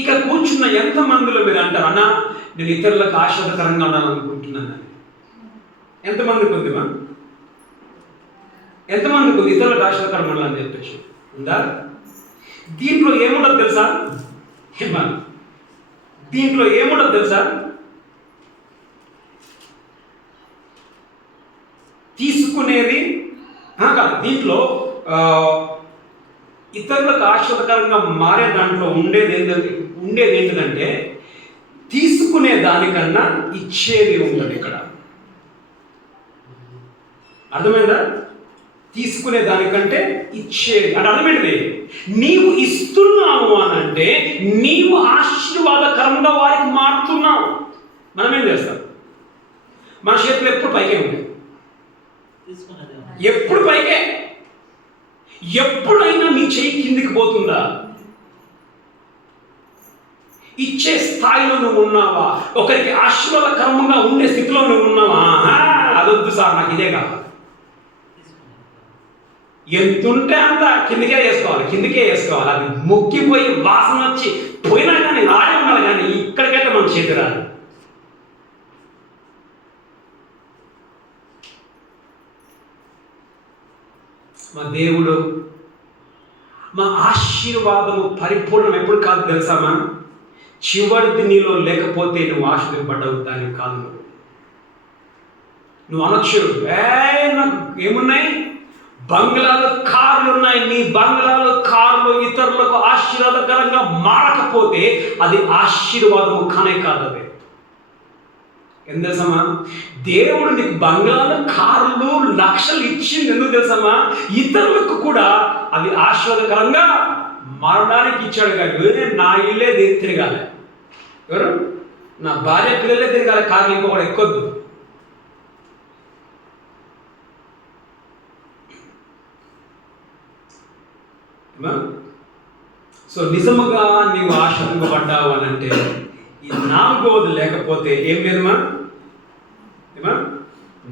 ఇక కూర్చున్న ఎంతమందిలో మీరు అంటారు, అన్నా నేను ఇతరులకు ఆశీర్వాదకరంగా ఉండాలనుకుంటున్నాను. ఎంతమందికి ఉందిమా? ఎంతమందికి ఉంది ఇతరులకు ఆశీర్వాదకరంగా ఉండాలని చెప్పేసి? ఉందా? దీంట్లో ఏముండదు తెలుసా? ఏమా దీంట్లో ఏముండదు తెలుసా? తీసుకునేది కాదు. దీంట్లో ఇతరులకు ఆశీర్వాదకరంగా మారే దాంట్లో ఉండేది ఏంటంటే తీసుకునే దానికన్నా ఇచ్చేది ఉంటుంది ఇక్కడ. అర్థమైందా? తీసుకునే దానికంటే ఇచ్చేది అంటే అర్థమైంది. నీవు ఇస్తున్నావు అని అంటే నీవు ఆశీర్వాదకరంగా వారికి మారుతున్నావు. మనం ఏం చేస్తాం? మన చేతులు ఎప్పుడు పైకే ఉంటాయి, ఎప్పుడు పైకే. ఎప్పుడైనా నీ చెయ్యి కిందికి పోతుందా? ఇచ్చే స్థాయిలో నువ్వు ఉన్నావా? ఒకరికి ఆశీర్వాదకరంగా ఉండే స్థితిలో నువ్వు ఉన్నావా? అదొద్దు సార్, నాకు ఇదే కాదు. ఎంతుంటే అంత కిందికే వేసుకోవాలి. అది మొక్కిపోయి వాసన వచ్చి పోయినా కానీ రాడే ఉండాలి, కానీ ఇక్కడికైతే మనం చేతి రాదు. మా దేవుడు మా ఆశీర్వాదము పరిపూర్ణం ఎప్పుడు కాదు తెలుసామా? చివరిది నీలో లేకపోతే నువ్వు ఆశీర్వదింపడ్డావు, దానికి కాదు. నువ్వు అనొచ్చు, నాకు ఏమున్నాయి, బంగ్లాలో కార్లు ఉన్నాయి. నీ బంగ్లాలో కార్లు ఇతరులకు ఆశీర్వాదకరంగా మారకపోతే అది ఆశీర్వాదము కానే కాదు. అది ఏం తెలుసమ్మా? దేవుడు నీకు బంగ్లాలో కార్లు లక్షలు ఇచ్చింది ఎందుకు తెలుసమ్మా? ఇతరులకు కూడా అవి ఆశీర్వాదకరంగా మారడానికి ఇచ్చాడు. కానీ నా ఇల్లే తిరగాలి, ఎవరు నా భార్య పిల్లలే తిరగాలి, కార్లు ఇంకొకటి ఎక్కొద్దు. సో నిజముగా నీవు ఆశీర్వదింపబడ్డావు అని అంటే ఈ నాలుగవది లేకపోతే ఏం లేదమ్మా?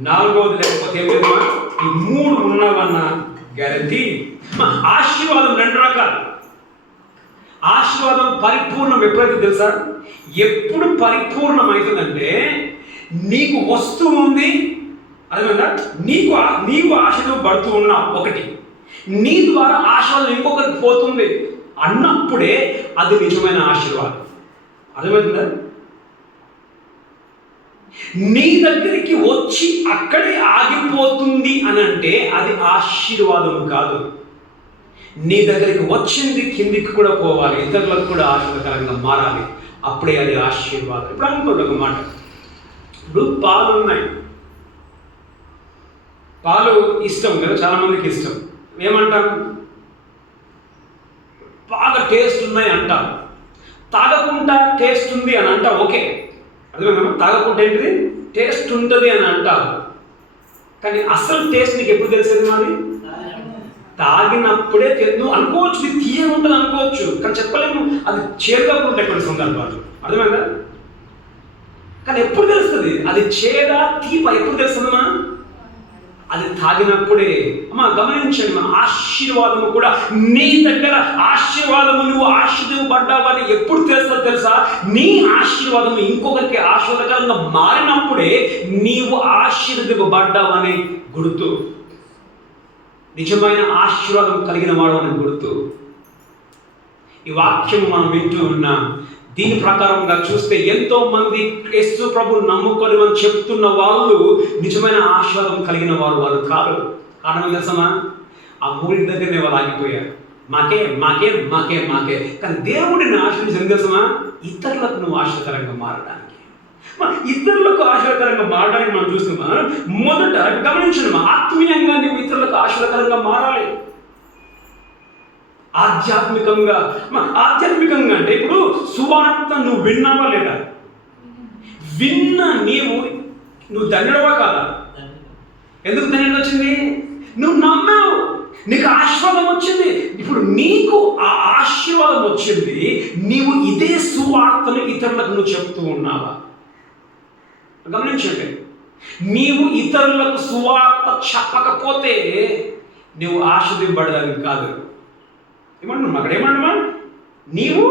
నాలుగవది లేకపోతే ఏం లేదమ్మా? ఈ మూడు ఉన్నావన్న గ్యారంటీ. ఆశీర్వాదం రెండు రకాలు. ఆశీర్వాదం పరిపూర్ణం ఎప్పుడైతే తెలుసా? ఎప్పుడు పరిపూర్ణం అవుతుందంటే నీకు వస్తువు ఉంది, అదేవిధంగా నీవు ఆశీర్వదింపబడుతూ ఉన్నావు ఒకటి, నీ ద్వారా ఆశీర్వాదం ఇంకొకరికి పోతుంది అన్నప్పుడే అది నిజమైన ఆశీర్వాదం. అర్థమవుతుందా? నీ దగ్గరికి వచ్చి అక్కడే ఆగిపోతుంది అని అంటే అది ఆశీర్వాదం కాదు. నీ దగ్గరికి వచ్చింది కిందికి కూడా పోవాలి, ఇతరులకు కూడా ఆశీర్వాదకరంగా మారాలి, అప్పుడే అది ఆశీర్వాదం. ఇప్పుడు అనుకోండి ఒక మాట, ఇప్పుడు పాలు ఉన్నాయి, పాలు ఇష్టం కదా, చాలామందికి ఇష్టం. ఏమంటారు? బాగా టేస్ట్ ఉన్నాయి అంటారు. తాగకుండా టేస్ట్ ఉంది అని అంటా, ఓకే, అదేమన్నా తాగకుండా ఏంటిది టేస్ట్ ఉంటుంది అని అంటారు. కానీ అసలు టేస్ట్ నీకు ఎప్పుడు తెలిసేది? మరి తాగినప్పుడే తెలుసు అనుకోవచ్చు, ఇది తీయగా ఉంటుంది అనుకోవచ్చు, కానీ చెప్పలేము అది చేదుగా ఉంటాయి కొన్ని సందర్భాలు. అర్థమైందా? కానీ ఎప్పుడు తెలుస్తుంది అది చేదా తీప? ఎప్పుడు తెలుస్తుందమ్మా? అది తాగినప్పుడే. అమ్మా గమనించండి, మా ఆశీర్వాదము కూడా నీ దగ్గర ఆశీర్వాదము నువ్వు ఆశీర్వదింపబడ్డావని ఎప్పుడు తెలుసా? నీ ఆశీర్వాదము ఇంకొకరికి ఆశీర్వాదకరంగా మారినప్పుడే నీవు ఆశీర్వదింపబడ్డావని గుర్తు, నిజమైన ఆశీర్వాదం కలిగిన వాడు అని గుర్తు. ఈ వాక్యం మనం వింటూ ఉన్నాం. దీని ప్రకారంగా చూస్తే ఎంతో మంది యేసు ప్రభువు నమ్ముకొని మనం చెప్తున్న వాళ్ళు నిజమైన ఆశీర్వాదం కలిగిన వాళ్ళు కాదు. కారణం తెలుసమా? ఆ మూడి దగ్గరనే వాళ్ళు ఆగిపోయారు. మాకే మాకే మాకే మాకే. కానీ దేవుడిని ఆశీర్వదించడం తెలుసమా? ఇతరులకు నువ్వు ఆశీర్వాదకరంగా మారడానికి. ఇతరులకు ఆశీర్వాదకరంగా మారడానికి మనం చూస్తున్నామా? మొదట గమనించండి, ఆత్మీయంగా నువ్వు ఇతరులకు ఆశీర్వాదకరంగా మారాలి. ఆధ్యాత్మికంగా అంటే ఇప్పుడు సువార్త నువ్వు విన్నావా లేదా? విన్న నువ్వు ధన్యుడవా కాదా? ఎందుకు ధన్యుడు వచ్చింది? నువ్వు నమ్మావు, నీకు ఆశీర్వాదం వచ్చింది. ఇప్పుడు నీకు ఆ ఆశీర్వాదం వచ్చింది, నీవు ఇదే సువార్తను ఇతరులకు నువ్వు చెప్తూ ఉన్నావా? గమనించండి, నీవు ఇతరులకు సువార్త చెప్పకపోతే నువ్వు ఆశీర్వదింపబడడానికి కాదు. ఏమంటున్నావు అక్కడ? ఏమంటున్నా? నీవు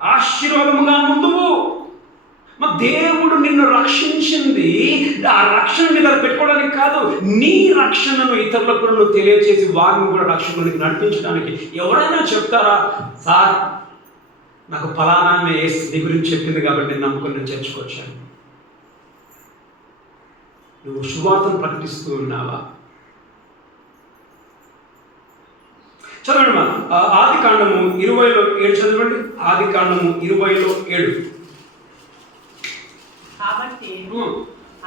ఆశీర్వాదముగా ముందువు. మా దేవుడు నిన్ను రక్షించింది ఆ రక్షణ నీ దగ్గర పెట్టుకోవడానికి కాదు, నీ రక్షణను ఇతరులకు నువ్వు తెలియచేసి వారిని కూడా రక్షణలోకి నడిపించడానికి. ఎవరైనా చెప్తారా, సార్ నాకు ఫలానా నీ గురించి చెప్పింది కాబట్టి నేను నమ్ముకొని నేను చర్చకొచ్చాను? నువ్వు శుభార్తను ప్రకటిస్తూ ఉన్నావా? చదవండి మా ఆదికాండము 20:7 చదవండి. ఆదికాండము 20:7. కాబట్టి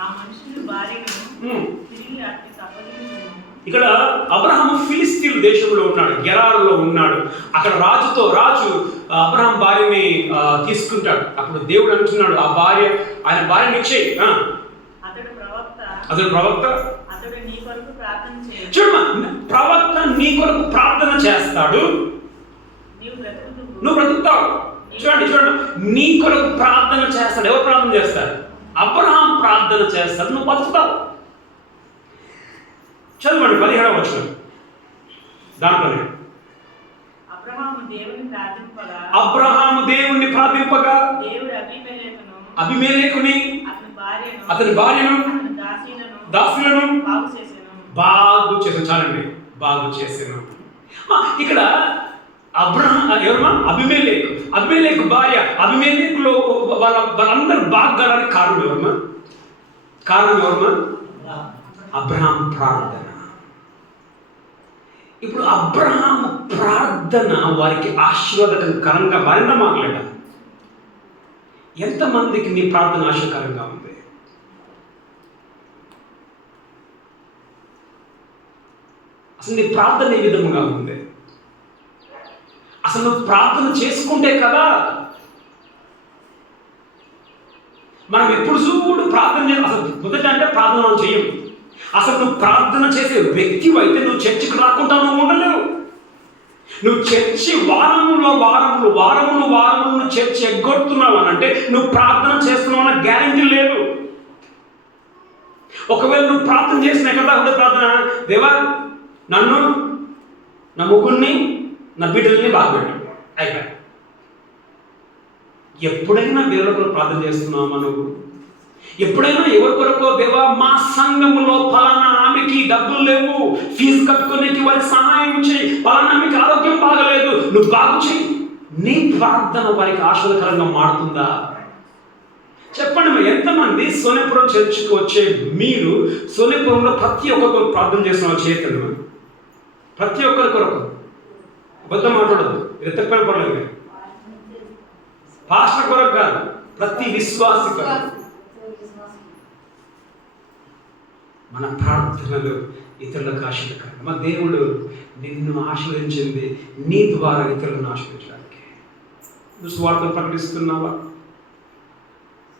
ఆ మనుషులు భార్యను తిరిగి అతనికి అప్పగించును. ఇక్కడ అబ్రహాము ఫిలిస్తీన్ దేశంలో ఉన్నాడు, గెరారులో ఉన్నాడు. అక్కడ రాజు అబ్రహాం భార్యని తీసుకుంటాడు. అప్పుడు దేవుడు అంటున్నాడు, ఆయన భార్యని ఇచ్చేయి. అతడు ప్రవక్త, అతడు నీ కొరకు ప్రార్థన చేస్తాడు. చూడమ్మా, ప్రవక్త నీ కొరకు ప్రార్థన చేస్తాడు, నువ్వు బ్రతుకుతావు. చూడండి, నీ కొరకు ప్రార్థన చేస్తాడు. ఎవరు ప్రార్థన చేస్తారు? అబ్రహాం ప్రార్థన చేస్తాడు, నువ్వు బతుకుతావు. చదవండి 17వ వచనం. దాంట్లోనే అబ్రహాము దేవుణ్ణి ప్రార్థింపగా దేవుడు అబీమెలెకుని అతని భార్యను దాసులను బాగు చేసాను. చాలండి, బాగు చేసాను. ఇక్కడ అబీమెలెకు భార్య, అబీమెలెకులో వాళ్ళందరూ బాగుపడడానికి కారణం ఎవరమ్మా? అబ్రహాం ప్రార్థన. ఇప్పుడు అబ్రహాం ప్రార్థన వారికి ఆశీర్వాదకరంగా మరింత మాట్లాడ. ఎంతమందికి నీ ప్రార్థన ఆశీర్వాదకరంగా ఉంది? అసలు నీ ప్రార్థన ఏ విధంగా ఉంది? అసలు నువ్వు ప్రార్థన చేసుకుంటే కదా. మనం ఎప్పుడు చూడు ప్రార్థన చేయాలి. అసలు మొదట అంటే ప్రార్థన మనం చేయము. అసలు నువ్వు ప్రార్థన చేసే వ్యక్తి అయితే నువ్వు చర్చికి రాకుండా నువ్వు ఉండలేవు. నువ్వు చర్చి వారములు చర్చి ఎగ్గొడుతున్నావు అని అంటే నువ్వు ప్రార్థన చేస్తున్నావు అన్న గ్యారెంటీ లేదు. ఒకవేళ నువ్వు ప్రార్థన చేసిన ఎక్కడ దాకా ప్రార్థన, దేవా నన్ను, నా ముగ్గురిని, నా బిడ్డల్ని బాగుపెట్టు, అయిపోయి. ఎప్పుడైనా దేవుడి కొరకు ప్రార్థన చేస్తున్నావా నువ్వు? ఎప్పుడైనా ఎవరి కొరకు, దేవా మా సంఘములో ఫలానా ఆమెకి డబ్బులు లేవు, ఫీజు కట్టుకునేకి వారికి సహాయం చేయి, ఫలానా ఆమెకి ఆరోగ్యం బాగలేదు, నువ్వు బాగు చేయి. నీ ప్రార్థన వారికి ఆశీర్వాదకరంగా మారుతుందా? చెప్పండి మరి, ఎంతమంది సోనేపురం చర్చికి వచ్చే మీరు సోనేపురంలో ప్రతి ఒక్కరు ప్రార్థన చేస్తున్న చేతండి మరి, ప్రతి ఒక్కరి కొరకు అబద్ధం మాట్లాడదు, ఎత్తకపోయిన పర్లేదు కానీ పాస్టర్ కొరకు కాదు, ప్రతి విశ్వాసి కొరకు. మన ప్రార్థనలు ఇతరులకు ఆశీర్వదకరం. మా దేవుడు నిన్ను ఆశీర్వదించింది నీ ద్వారా ఇతరులను ఆశీర్వదించడానికి. నువ్వు స్వార్థం ప్రకటిస్తున్నావా?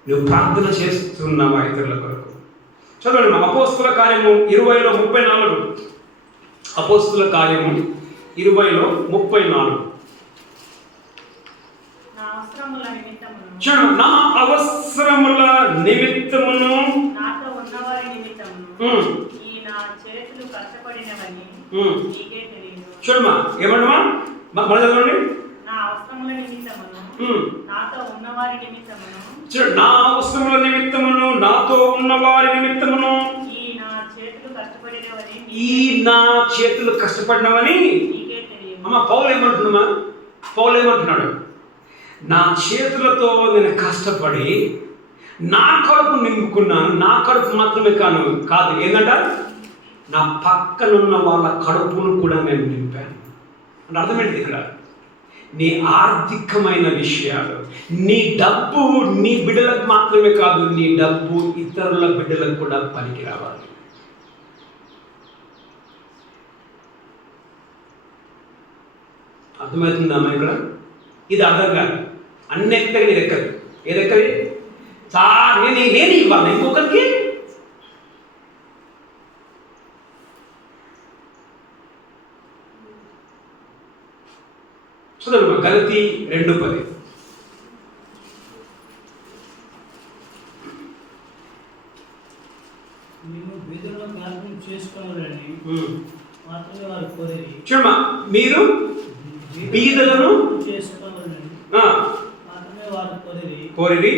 నువ్వు ప్రార్థన చేస్తున్నావా ఇతరుల కొరకు? చదవండి, అపోస్తుల కార్యము 20:34. అపోస్తుల కార్యము 20:34. నా అవసరముల నిమిత్తమును చూడండి, నా అవసరముల నిమిత్తమును నాతో ఉన్నవారి నిమిత్తమును ఈ నా చేతులు కష్టపడినవని నీకే తెలియదు. చూడమ్మా, ఏమన్నా మన చదవండి. నా అవసరముల నిమిత్తమును నాతో ఉన్నవారి నిమిత్తమును చూడండి, నా అవసరముల నిమిత్తమును నాతో ఉన్నవారి నిమిత్తమును ఈ నా చేతులు కష్టపడినవని నీకే తెలియదు. అమ్మ పౌలు ఏమంటున్నాడు? నా చేతులతో నేను కష్టపడి నా కడుపు నింపుకున్నాను. నా కడుపు మాత్రమే కాదు ఏంటంట, నా పక్కనున్న వాళ్ళ కడుపును కూడా నేను నింపాను అంటే అర్థమేంటి? ఇక్కడ నీ ఆర్థికమైన విషయాలు, నీ డబ్బు నీ బిడ్డలకు మాత్రమే కాదు, నీ డబ్బు ఇతరుల బిడ్డలకు కూడా పనికి రావాలి. అర్థమవుతుందమ్మా? ఇక్కడ ఇది అర్థం కాదు. అన్ని ఎక్కడి నేను ఎక్కదు. ఏదెక్కడి సార్ నేను ఇవ్వాలి ఇంకొకరికి. చదవమ్మా, గలతీ 2:10. చూడమ్మా, మీరు బీదలను కోరిరి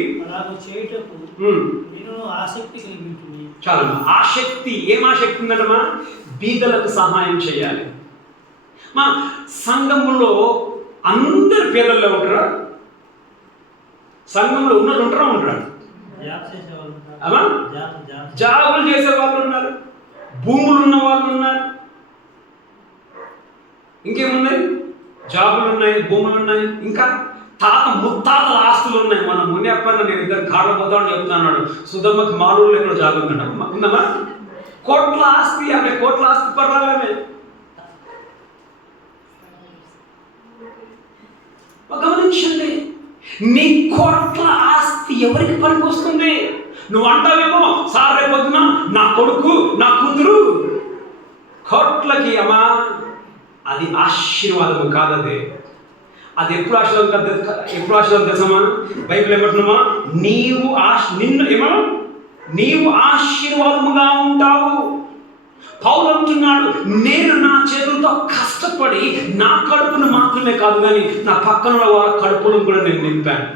చాలమ్మా. ఆసక్తి, ఏం ఆసక్తి ఉందమ్మా? బీదలకు సహాయం చేయాలి. మా సంఘంలో అందరు పేదల్లో ఉంటారా? సంఘంలో ఉంటారా? అమ్మా, జాబులు చేసే వాళ్ళు ఉన్నారు, భూములు ఉన్న వాళ్ళు ఉన్నారు, ఇంకేమున్నాయి? జాబులు ఉన్నాయి, భూములు ఉన్నాయి, ఇంకా ముత్తాతల ఆస్తులు ఉన్నాయి. మన మునియప్పన్న నేను ఇద్దరు కాళ్ళ పోతామని చెప్తున్నాడు. సుధమ్మకి మాలూరులో ఎక్కడ జాబ్ ఉందన్న ఉందమ్మా. కోట్ల ఆస్తి, ఆమె కోట్ల ఆస్తి పర్వాలే. గమనించండి, నీ కోట్ల ఆస్తి ఎవరికి పనికి వస్తుంది? నువ్వు అంటావేమో సార్ రేపొద్దున నా కొడుకు నా కూతురు కోట్లకి. అమ్మా, అది ఆశీర్వాదము కాదది. అది ఎప్పుడు ఆశీర్వాదం తెలుసమ్మా? బైబిల్ ఏమంటున్నామా? నీవు ఆశీర్వాదముగా ఉంటావు. పౌలు అంటున్నాడు, నేను నా చేతులతో కష్టపడి నా కడుపును మాత్రమే కాదు కానీ నా పక్కన వాళ్ళ కడుపులను కూడా నేను నింపాను.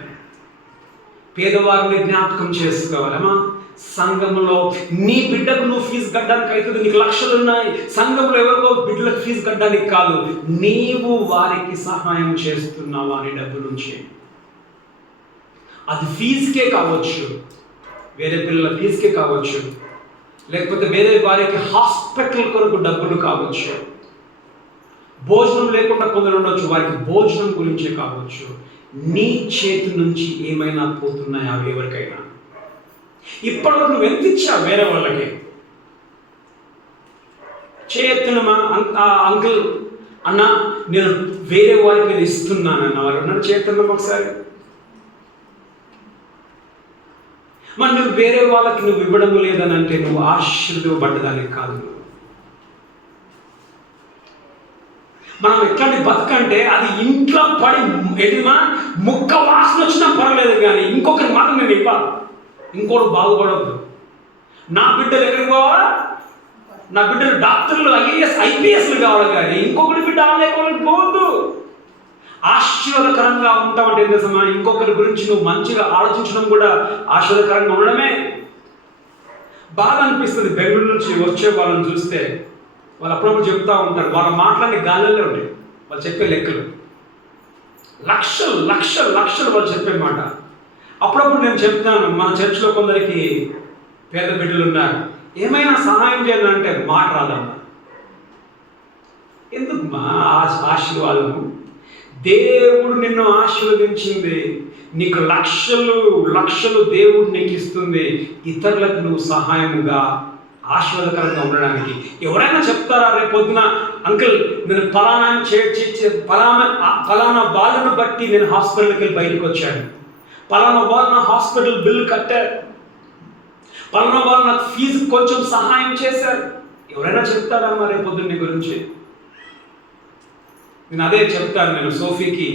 పేదవారిని జ్ఞాపకం చేసుకోవాలమ్మా. సంఘంలో నీ బిడ్డకు నువ్వు ఫీజు కట్టడానికి అవుతుంది, నీకు లక్షలు ఉన్నాయి. సంఘంలో ఎవరికో బిడ్డలకు ఫీజు కట్టడానికి కాదు, నీవు వారికి సహాయం చేస్తున్నావు అని డబ్బు నుంచి. అది ఫీజుకే కావచ్చు, వేరే పిల్లల ఫీజుకే కావచ్చు, లేకపోతే వేరే వారికి హాస్పిటల్ కొరకు డబ్బులు కావచ్చు, భోజనం లేకుండా కొందరు ఉండొచ్చు, వారికి భోజనం గురించే కావచ్చు. నీ చేతి నుంచి ఏమైనా పోతున్నాయా ఎవరికైనా? ఇప్పటివరకు నువ్వు ఎంత ఇచ్చావు వేరే వాళ్ళకి? చేతునమా అంకుల్ అన్న నేను వేరే వారికి నేను ఇస్తున్నానన్న వారు ఉన్నారు. చేతున్నమా ఒకసారి. మరి నువ్వు వేరే వాళ్ళకి నువ్వు ఇవ్వడం లేదని అంటే నువ్వు ఆశీర్వదించబడ్డదానికి కాదు. మనం ఎట్లాంటి బతుకంటే అది ఇంట్లో పడి ఎదిమా ముక్క వాసన వచ్చినా పర్వాలేదు కానీ ఇంకొకరికి మాత్రం నేను ఇవ్వాలి, ఇంకోటి బాగుపడవద్దు. నా బిడ్డలు ఎక్కడికి పోవాలా? నా బిడ్డలు డాక్టర్లు, IPSలు కావాలి కానీ ఇంకొకటి బిడ్డ లేకపోవడానికి పోవద్దు. ఆశీర్వాదకరంగా ఉంటామంటే ఎంత సమయం? ఇంకొకరి గురించి నువ్వు మంచిగా ఆలోచించడం కూడా ఆశీర్వాదకరంగా ఉండడమే. బాగా అనిపిస్తుంది బెంగళూరు నుంచి వచ్చే వాళ్ళని చూస్తే. వాళ్ళు అప్పుడప్పుడు చెప్తూ ఉంటారు, వాళ్ళ మాట్లాడే గాలిలో ఉంటాయి వాళ్ళు చెప్పే లెక్కలు. లక్షలు లక్షలు లక్షలు వాళ్ళు చెప్పే మాట. అప్పుడప్పుడు నేను చెప్తాను, మన చర్చిలో కొందరికి పేద బిడ్డలు ఉన్నారు, ఏమైనా సహాయం చేయాలంటే మాట రాదమ్మా. ఎందుకు మా ఆశీర్వాదము? దేవుడు నిన్ను ఆశీర్వదించింది, నీకు లక్షలు లక్షలు దేవుడు నీకు ఇస్తుంది, ఇతరులకు నువ్వు సహాయముగా ఆశీర్వాదకరంగా ఉండడానికి. ఎవరైనా చెప్తారా రేపు పొద్దున, అంకుల్ నేను ఫలానా బాధను బట్టి నేను హాస్పిటల్కి వెళ్ళి బయటకు వచ్చాను, పలానా వాళ్ళు నా హాస్పిటల్ బిల్ కట్టారు, పలానా వాళ్ళు నాకు ఫీజు కొంచెం సహాయం చేశారు, ఎవరైనా చెప్తారా మరి రేపు పొద్దున్న నీ గురించి? నేను అదే చెప్తాను. నేను సోఫీకి,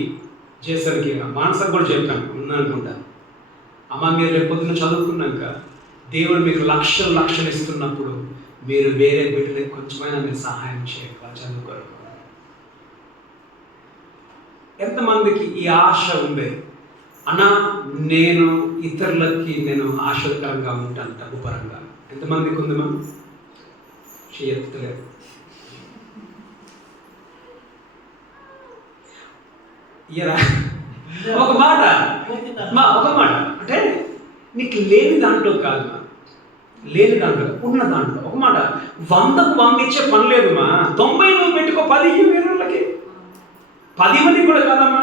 జేసన్కి, మానసకు కూడా చెప్తాను, ఉన్నానుకుంటాను, అమ్మ మీరు రేపు పొద్దున్న చదువుకున్నాక దేవుడు మీకు లక్షలు లక్షలు ఇస్తున్నప్పుడు మీరు వేరే బిడ్డలకు కొంచెమైనా మీరు సహాయం చేయాలి చదువుకోరు. ఎంతమందికి ఈ ఆశ ఉంది, అన్నా నేను ఇతరులకి నేను ఆశీర్వదకరంగా ఉంటాను డబ్బు పరంగా? ఎంతమందికి ఉందమ్మా? చేయలేదు. ఒక మాట అంటే నీకు లేని దాంట్లో కాదు, లేని దాంట్లో ఉన్న దాంట్లో ఒక మాట, 100కు 100 ఇచ్చే పని లేదుమా. 90 నువ్వు పెట్టుకో, 10 వేరేళ్ళకి, 10 మందికి కూడా కాదమ్మా.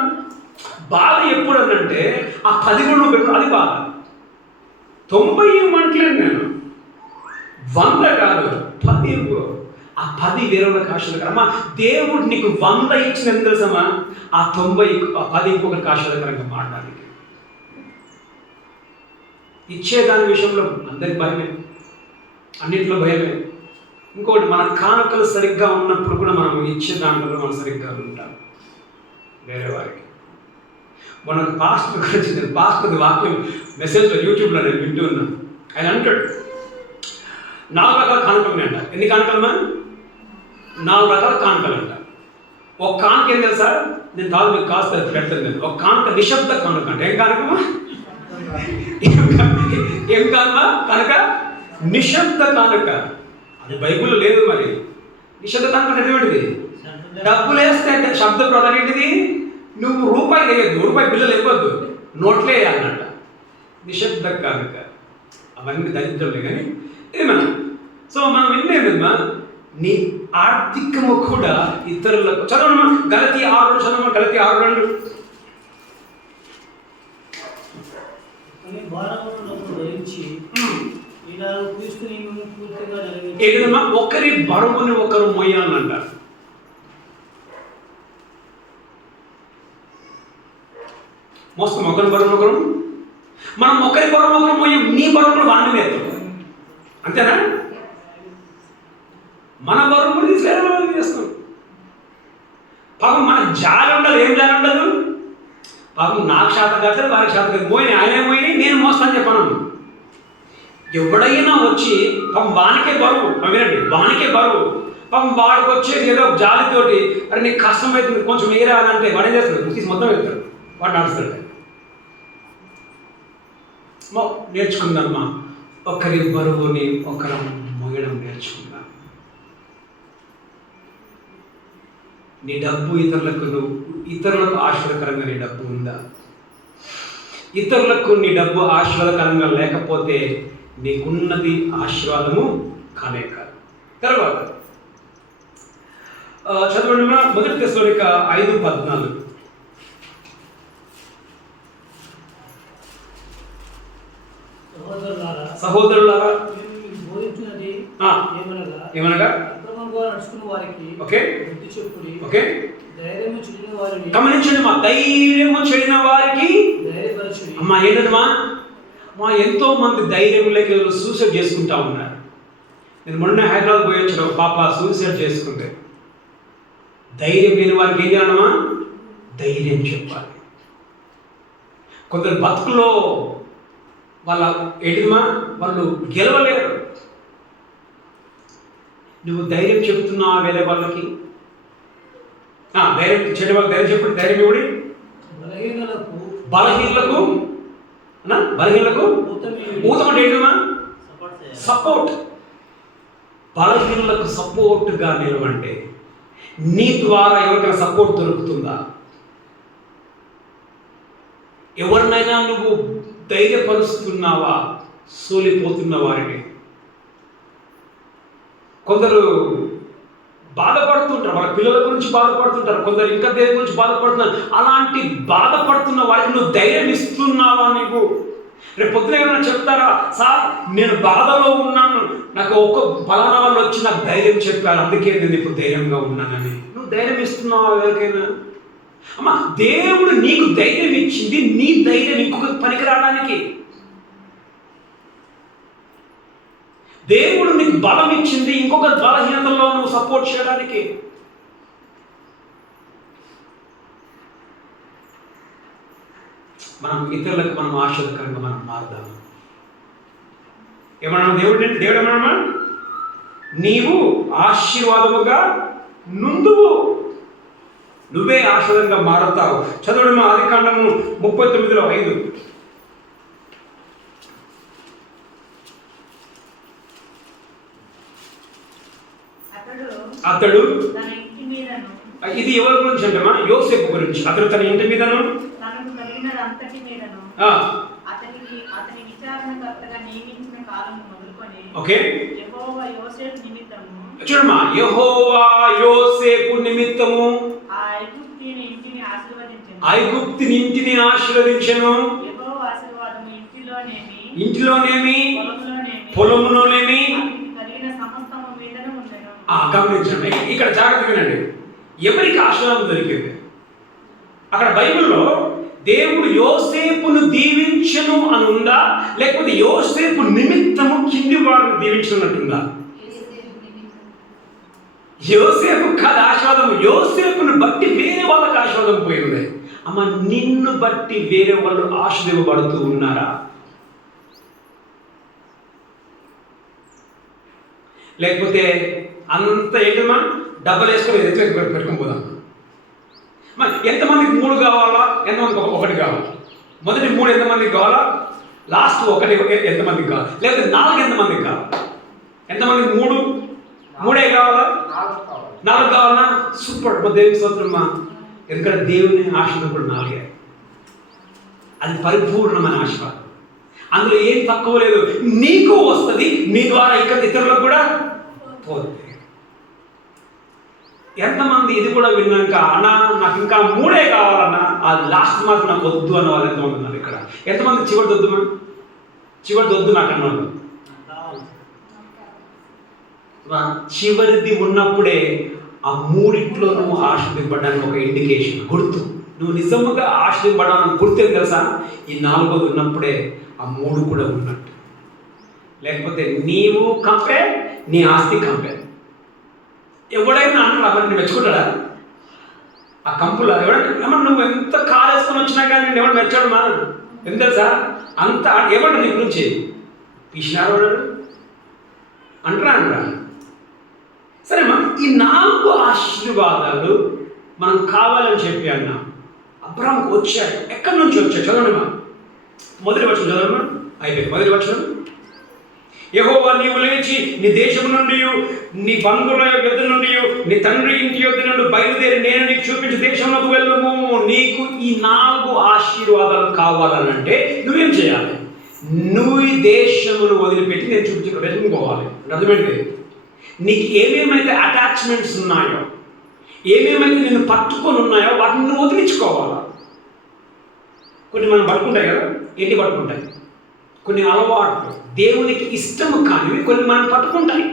బాధ ఎప్పుడు అనంటే ఆ 10 కూడా నువ్వు పెట్టుకో, అది బాధ. 90 ఇవ్వమంటలేదు నేను, 100 కాదు 10 ఇవ్వు. ఆ 10 వేరేళ్ళకి ఆశీర్వదకరం. అమ్మా దేవుడు నీకు 100 ఇచ్చిన ఎందుకు తెలుసమ్మా? ఆ 10 ఇంకొకరికి ఆశీర్వదకరంగా మాట్లాడడానికి. ఇచ్చేదాని విషయంలో అందరికి భయమే, అన్నింటిలో భయమే. ఇంకోటి, మన కానుకలు సరిగ్గా ఉన్నప్పుడు కూడా మనం ఇచ్చే దాంట్లో మనం సరిగ్గా ఉంటాం వేరే వారికి. మనకు పాస్టర్ గురించి, నేను పాస్టర్ వాక్యం మెసేజ్లో యూట్యూబ్లో నేను వింటూ ఉన్నాను. ఆయన అంటాడు 4 రకాల కానుకలు ఉన్నాయంట. ఎన్ని కానుకలమ్మా? 4 రకాల కానుకలు అంట. ఒక కానుక ఏం తెలుసా? నేను కాదు మీకు కాస్త పెడతాను. నేను ఒక కానుక నిశ్శబ్ద కానుక అంట. ఏం కానుకమా? ఏం కానుక? కనుక నిశ్శబ్ద కానుక. అది బైబిల్లో లేదు. మరి నిశ్శబ్ద కానుక ఎటువంటిది? డబ్బులు వేస్తే అంటే శబ్ద ప్రధానం ఏంటిది? నువ్వు రూపాయి వేయద్దు, రూపాయి బిల్లలు ఇవ్వద్దు, నోట్లే వేయాలన్నట. నిశ్శబ్ద కానుక. అవన్నీ దరిద్రంలే కానీ ఏమన్నా. సో మనం ఏంటమ్మా, నీ ఆర్థికము కూడా ఇతరులకు. చదవమ్మా గలతీ 6 చదవమ్మా. గలతీ 6:2. ఏదమ్మా, ఒకరి బరువుని ఒకరు మోయాలంట. మోస్తాం ఒకరి బరువును ఒకరు. మనం ఒకరి బరువు ఒకరు మోయం. నీ బరువును వాడిని వేస్తాం, అంతేనా? మన బరువు తీసుకెళ్ళి చేస్తాం. పాపం మనకు జాలి ఉండదు. ఏం జాలి ఉండదు? పాపం నాకు శాతం కాదు, వారికి శాతం కాదు, మోయిని ఆయనే మోయిని నేను మోస్తాను చెప్పను. ఎవడైనా వచ్చి పాపం వానికే బరువు, వినండి, వానికే బరువు. పాపం వాడికి వచ్చేది ఏదో జాలితోటి, అరే నీకు కష్టం అవుతుంది కొంచెం వేరే అంటే వాడు ఏం చేస్తాడు? తీసి మొత్తం వెళ్తాడు, వాడు నడుస్తాడు. నేర్చుకుందామా, ఒకరి బరువుని ఒకరు మోయడం నేర్చుకుందాం. నీ డబ్బు ఇతరులకు ఆశీర్వదకరంగా నీ డబ్బు ఉందా? ఇతరులకు నీ డబ్బు ఆశీర్వాదకరంగా లేకపోతే నీకున్నది ఆశీర్వాదము కానే కాదు. తర్వాత చదవండి, 1 తెస్సలోనిక 5:14. సహోదరులారా ఏమనగా గమనించండి మా, ధైర్యము చెడిన వారికి అమ్మా ఏంటమ్మా, మా ఎంతో మంది ధైర్యం లేక సూసైడ్ చేసుకుంటా ఉన్నారు. నేను మొన్న హైదరాబాద్ పోయి వచ్చిన పాప సూసైడ్ చేసుకుంటే, ధైర్యం లేని వారికి ఏం చేయాలమ్మా? ధైర్యం చెప్పాలి. కొందరు బతుకులో వాళ్ళ ఏంటిమా, వాళ్ళు గెలవలేరు. నువ్వు ధైర్యం చెబుతున్నావా వేరే వాళ్ళకి? ధైర్యం చెడు వాళ్ళకి ధైర్యం చెప్పండి. ధైర్యం ఇవ్వడి. బలహీనలకు ఊతం అంటే ఏంటమ్మా? సపోర్ట్. బలహీనులకు సపోర్ట్గా నిలవంటే నీ ద్వారా ఎవరికైనా సపోర్ట్ దొరుకుతుందా? ఎవరినైనా నువ్వు ధైర్యపరుస్తున్నావా సోలిపోతున్న వారిని? కొందరు బాధపడుతుంటారు, వాళ్ళ పిల్లల గురించి బాధపడుతుంటారు, కొందరు ఇంకా దేని గురించి బాధపడుతున్నారు. అలాంటి బాధపడుతున్న వారికి నువ్వు ధైర్యం ఇస్తున్నావా? నీకు రేపు పొద్దున ఏమైనా చెప్తారా, సార్ నేను బాధలో ఉన్నాను, నాకు ఒక బలానా వాళ్ళు వచ్చి నాకు ధైర్యం చెప్పారు, అందుకే నేను ఇప్పుడు ధైర్యంగా ఉన్నానని. నువ్వు ధైర్యం ఇస్తున్నావా ఎవరికైనా? అమ్మా, దేవుడు నీకు ధైర్యం ఇచ్చింది నీ ధైర్యం ఇంకొక పనికి రావడానికి. దేవుడు నీకు బలం ఇచ్చింది ఇంకొక బలహీనతలో నువ్వు సపోర్ట్ చేయడానికి. మనం ఇతరులకు మనం ఆశీర్వదకరంగా మనం మారుదాము. ఏమన్నా దేవుడు ఏమన్నా, నీవు ఆశీర్వాదముగా నుందువు, నువ్వే ఆశీర్వాదంగా మారుతావు. చదవడం ఆదికాండము 39:5. అతడు ఇది ఎవరి గురించి అంటమా? యోసేపు గురించి. అతడు తన ఇంటి మీదను చూడమ్మా, యెహోవా యోసేపు నిమిత్తము ఐగుప్తుని ఇంటిని ఆశీర్వదించెను. ఇంటిలోనేమి పొలములోనేమి. గమనించండి, ఇక్కడ జాగ్రత్త వినండి. ఎవరికి ఆశీర్వాదం దొరికింది? అక్కడ బైబిల్లో దేవుడు యోసేపును దీవించను అని ఉందా, లేకపోతే యోసేపు నిమిత్తము కింది వారిని దీవించినట్టుందా? యోసేపు కాదు ఆశీర్వాదం, యోసేపును బట్టి వేరే వాళ్ళకి ఆశీర్వాదం పోయింది. అమ్మ, నిన్ను బట్టి వేరే వాళ్ళు ఆశీర్వదింపబడుతూ ఉన్నారా? లేకపోతే అంత ఏంటమ్మా, డబ్బులు వేసుకొని పెట్టుకొని పోదాం. మరి ఎంతమందికి 3 కావాలా, ఎంతమందికి 1 కావాలా? మొదటి 3 ఎంతమందికి కావాలా, లాస్ట్ 1 ఎంతమందికి కావాలి, లేకపోతే 4 ఎంతమందికి కావాలి? ఎంతమందికి 3 కావాలా, 4 కావాలా? సూపర్, మా దేవుని స్తోత్రమ్మా. ఎందుకంటే దేవుని ఆశీర్వాదం 4. అది పరిపూర్ణమైన ఆశీర్వాదం, అందులో ఏం తక్కువ లేదు. నీకు వస్తుంది, నీ ద్వారా ఇక్కడ ఇతరులకు కూడా పోతుంది. ఎంతమంది ఇది కూడా విన్నాక అన్నా నాకు ఇంకా 3 కావాలన్నా, ఆ లాస్ట్ మాత్రం నాకు వద్దు అన్న వాళ్ళు ఎంతమంది ఉన్నారు ఇక్కడ? ఎంతమంది చివరిది వద్దు, చివరిది వద్దు నాకు అన్నాడు? చివరిది ఉన్నప్పుడే ఆ 3 నువ్వు ఆశీర్వదింపడానికి ఒక ఇండికేషన్, గుర్తు. నువ్వు నిజంగా ఆశీర్వదింపడానికి గుర్తు ఏం తెలుసా? ఈ 4వది ఉన్నప్పుడే ఆ 3 కూడా ఉన్నట్టు. లేకపోతే నీవు కంపే, నీ ఆస్తి కంపే. ఎవడైనా అంటాడు అవన్నీ మెచ్చుకుంటాడా? ఆ కంపులో ఎవడన్నా నువ్వు ఎంత కాలు వేసుకొని వచ్చినా కానీ నేను ఎవడు మెచ్చాడు మా ఎంత తెలుసా? అంత ఏమంటారు నీ గురించి? పిచ్చినారు అంటారా? సరేమ్మా, ఈ 4 ఆశీర్వాదాలు మనం కావాలని చెప్పి అన్నాం. అబ్రాహాముకు వచ్చాయి. ఎక్కడి నుంచి వచ్చాయి? చదవండిమా, మొదటి వచనం చదవమ్మా. అయిపోయింది మొదటి వచనం. యెహోవా నీవు లేచి నీ దేశం నుండి, నీ బంధువుల యొద్ద నుండి, నీ తండ్రి ఇంటి యొద్ద నుండి బయలుదేరి నేను నీకు చూపించే దేశంలోకి వెళ్ళము. నీకు ఈ 4 ఆశీర్వాదాలు కావాలనంటే నువ్వేం చేయాలి? నువ్వు ఈ దేశమును వదిలిపెట్టి నేను చూపించిన దేశం పోవాలి. అర్థమైంది? నీకు ఏమేమైతే అటాచ్మెంట్స్ ఉన్నాయో, ఏమేమైతే నిన్ను పట్టుకొని ఉన్నాయో వాటిని నువ్వు వదిలించుకోవాలా. కొన్ని మనం పట్టుకుంటాయి కదా, ఏంటి పట్టుకుంటాయి? కొన్ని అలవాట్లు, దేవునికి ఇష్టము కానివి కొన్ని మనం పట్టుకుంటాయి,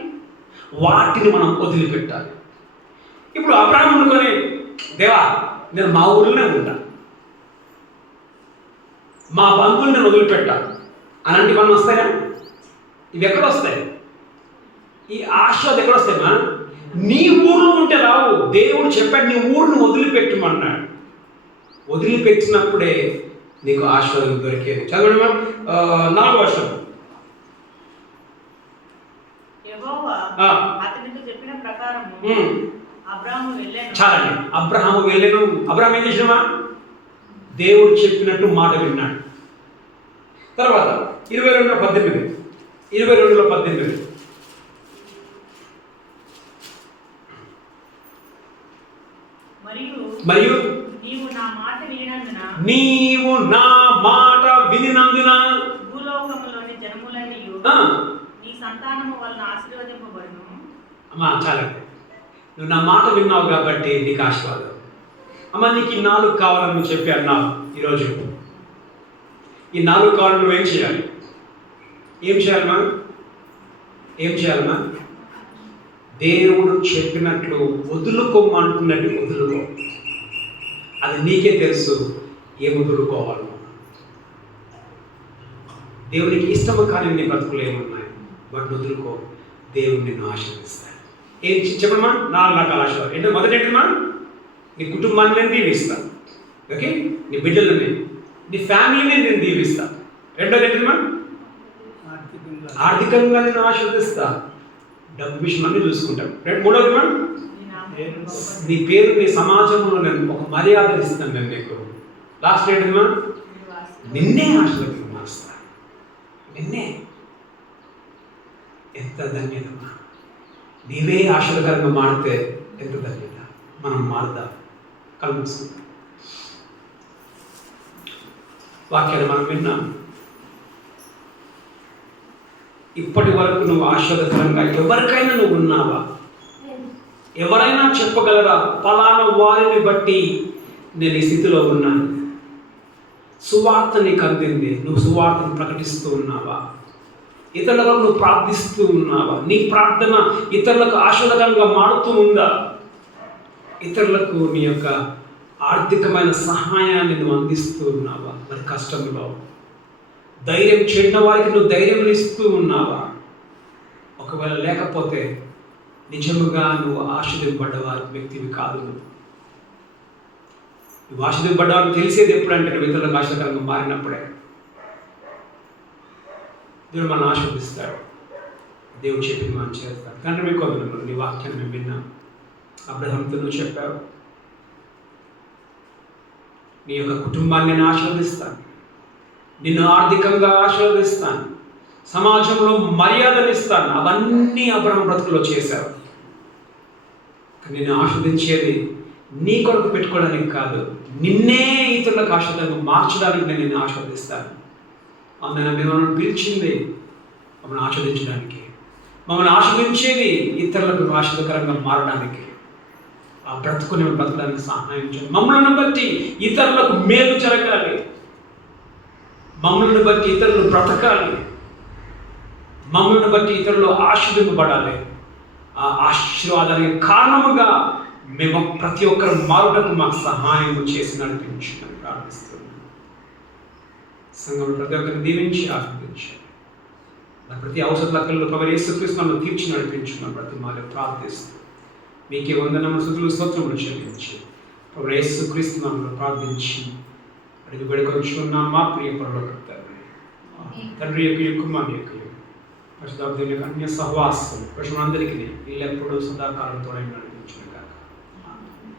వాటిని మనం వదిలిపెట్టాలి. ఇప్పుడు అబ్రాహాము అనుకొని, దేవా నేను మా ఊళ్ళోనే ఉంటా, మా బంధువులు నేను వదిలిపెట్టాలి అలాంటి మనం వస్తాయా? ఇవి ఎక్కడ వస్తాయి? ఈ ఆశలు ఎక్కడ వస్తాయమ్మా? నీ ఊర్లో ఉంటే రావు. దేవుడు చెప్పాడు నీ ఊరిని వదిలిపెట్టమన్నాడు. వదిలిపెట్టినప్పుడే నీకు ఆశీర్వాదం దొరికేది. చదవండి మా 4వ వచనం. చాలండి. అబ్రహాము వెళ్ళాను. అబ్రహాం ఏం చేసినామా? దేవుడు చెప్పినట్టు మాట విన్నాడు. తర్వాత 22:18 మరియు నీవు నా మాట వినినందున భూలోకములోని జనములన్నీయు ఆ, నీ సంతానము వలన ఆశీర్వదింపబడును. అమ్మా చాలండి, నువ్వు నా మాట విన్నావు కాబట్టి నీకు ఆశీర్వాదం. అమ్మ నీకు ఈ 4 కావాలని నువ్వు చెప్పి అన్నావు. ఈరోజు ఈ 4 కావాలని నువ్వేం చేయాలి? ఏం చేయాలమ్మా? ఏం చేయాలమ్మా? దేవుడు చెప్పినట్లు వదులుకోమంటున్నట్టు వదులుకో. అది నీకే తెలుసు ఏం వదులుకోవాలి. దేవునికి ఇష్టము కానీ నీ బ్రతుకులు ఏమున్నాయి, వాటిని వదులుకో. దేవుడు నిన్ను ఆశీర్వదిస్తాడు. ఏం చెప్పమ్మా? 4 రకాల ఆశీర్వాదం ఏంటో? మొదటి ఏంటమ్మా? నీ కుటుంబాన్ని నేను దీవిస్తాను. ఓకే, నీ బిడ్డలని, నీ ఫ్యామిలీని నేను దీవిస్తాను. రెండోది ఏంటమ్మా? ఆర్థికంగా నేను ఆశీర్వదిస్తా. డబ్బు విషయం అన్ని చూసుకుంటాను. మూడోది నీ నామమును బహుపరుచు. నీ పేరు నీ సమాజంలో నేను ఒక మర్యాద ఇస్తాను. నేను నీకు లాస్ట్ ఏంటమ్మా? నీవు ఆశీర్వదించు. నిన్నే ఆశీర్వదిస్తా. నిన్నే. ఎంత ధన్యతమ్మా! నీవే ఆశీర్వకరంగా మారితే ఎంత ధన్యత. మనం మారుదాం. కలుసుకుందాం. వాక్యాన్ని మనం విన్నాం. ఇప్పటి వరకు నువ్వు ఆశీర్వదకరంగా ఎవరికైనా నువ్వు ఉన్నావా? ఎవరైనా చెప్పగలరా పలానా వారిని బట్టి నేను ఈ స్థితిలో ఉన్నాను? సువార్త నీకు అందింది, నువ్వు సువార్తను ప్రకటిస్తూ ఉన్నావా? ఇతరులకు నువ్వు ప్రార్థిస్తూ ఉన్నావా? నీ ప్రార్థన ఇతరులకు ఆశీర్వదకరంగా మారుతూ ఉందా? ఇతరులకు నీ యొక్క ఆర్థికమైన సహాయాన్ని నువ్వు అందిస్తూ ఉన్నావా? మరి కష్టంలో ధైర్యం చెడిన వారికి నువ్వు ధైర్యం ఇస్తూ ఉన్నావా? ఒకవేళ లేకపోతే నిజముగా నువ్వు ఆశీర్వదింపబడ్డవారి వ్యక్తివి కాదు. నువ్వు ఆశీర్వదింపబడ్డవారు తెలిసేది ఎప్పుడంటే నువ్వు ఇతరులకు ఆశీర్వదకరంగా మారినప్పుడే. దేవుడు మనం ఆశీర్వదిస్తాడు. దేవుడు చెప్పింది మనం చేస్తాడు. కానీ మీకు వందనములు. నీ వాక్యాన్ని మేము విన్నాం. అబ్రహాముతో నువ్వు చెప్పావు, నీ యొక్క కుటుంబాన్ని నేను ఆశీర్వదిస్తాను, నిన్ను ఆర్థికంగా ఆశీర్వదిస్తాను, సమాజంలో మర్యాదనిస్తాను. అవన్నీ అబ్రహాము బ్రతుకులో చేశావు. నిన్ను ఆశీర్వదించేది నీ కొరకు పెట్టుకోవడానికి కాదు, నిన్నే ఇతరులకు ఆశీర్వాదంగా మార్చడానికి నేను నిన్ను ఆశీర్వదిస్తాను. అందుకని మిమ్మల్ని పిలిచింది మమ్మల్ని ఆశీర్వదించడానికి, మమ్మల్ని ఆశీర్వదించేది ఇతరులకు ఆశీర్వదకరంగా మారడానికి. ఆ బ్రతుకుని బ్రతకడానికి సహాయం చేయండి. మమ్మల్ని బట్టి ఇతరులకు మేలు జరగాలి, మమ్మల్ని బట్టి ఇతరులు బ్రతకాలి, మమ్మల్ని బట్టి ఇతరులు ఆశీర్వదింపబడాలి. ఆ ఆశీర్వాదానికి కారణముగా మేము ప్రతి ఒక్కరు మారుటకు మాకు సహాయం చేసి నడిపించమని ప్రార్థిస్తున్నాం. సంఘంలో ప్రతి ఒక్కరిని దీవించి ఆశీర్వదించాలి. ప్రతి అవసరాలలో ప్రభు యేసుక్రీస్తు నన్ను తీర్చి నడిపించమని ప్రతి మాలో ప్రార్థిస్తూ మీకే వందనములు స్తుతులు స్తోత్రములు చెల్లించి ప్రభు యేసుక్రీస్తు నన్ను ప్రార్థించి అడిగి వేడుకొంచుకున్నాం మా ప్రియ పరలోక తండ్రి యొక్క కుమారుని యొక్క పరిశుద్ధాత్మ యొక్క అన్య సహవాసం అందరికీ ఎల్లప్పుడూ సదాకాలంతో నడిపించండి.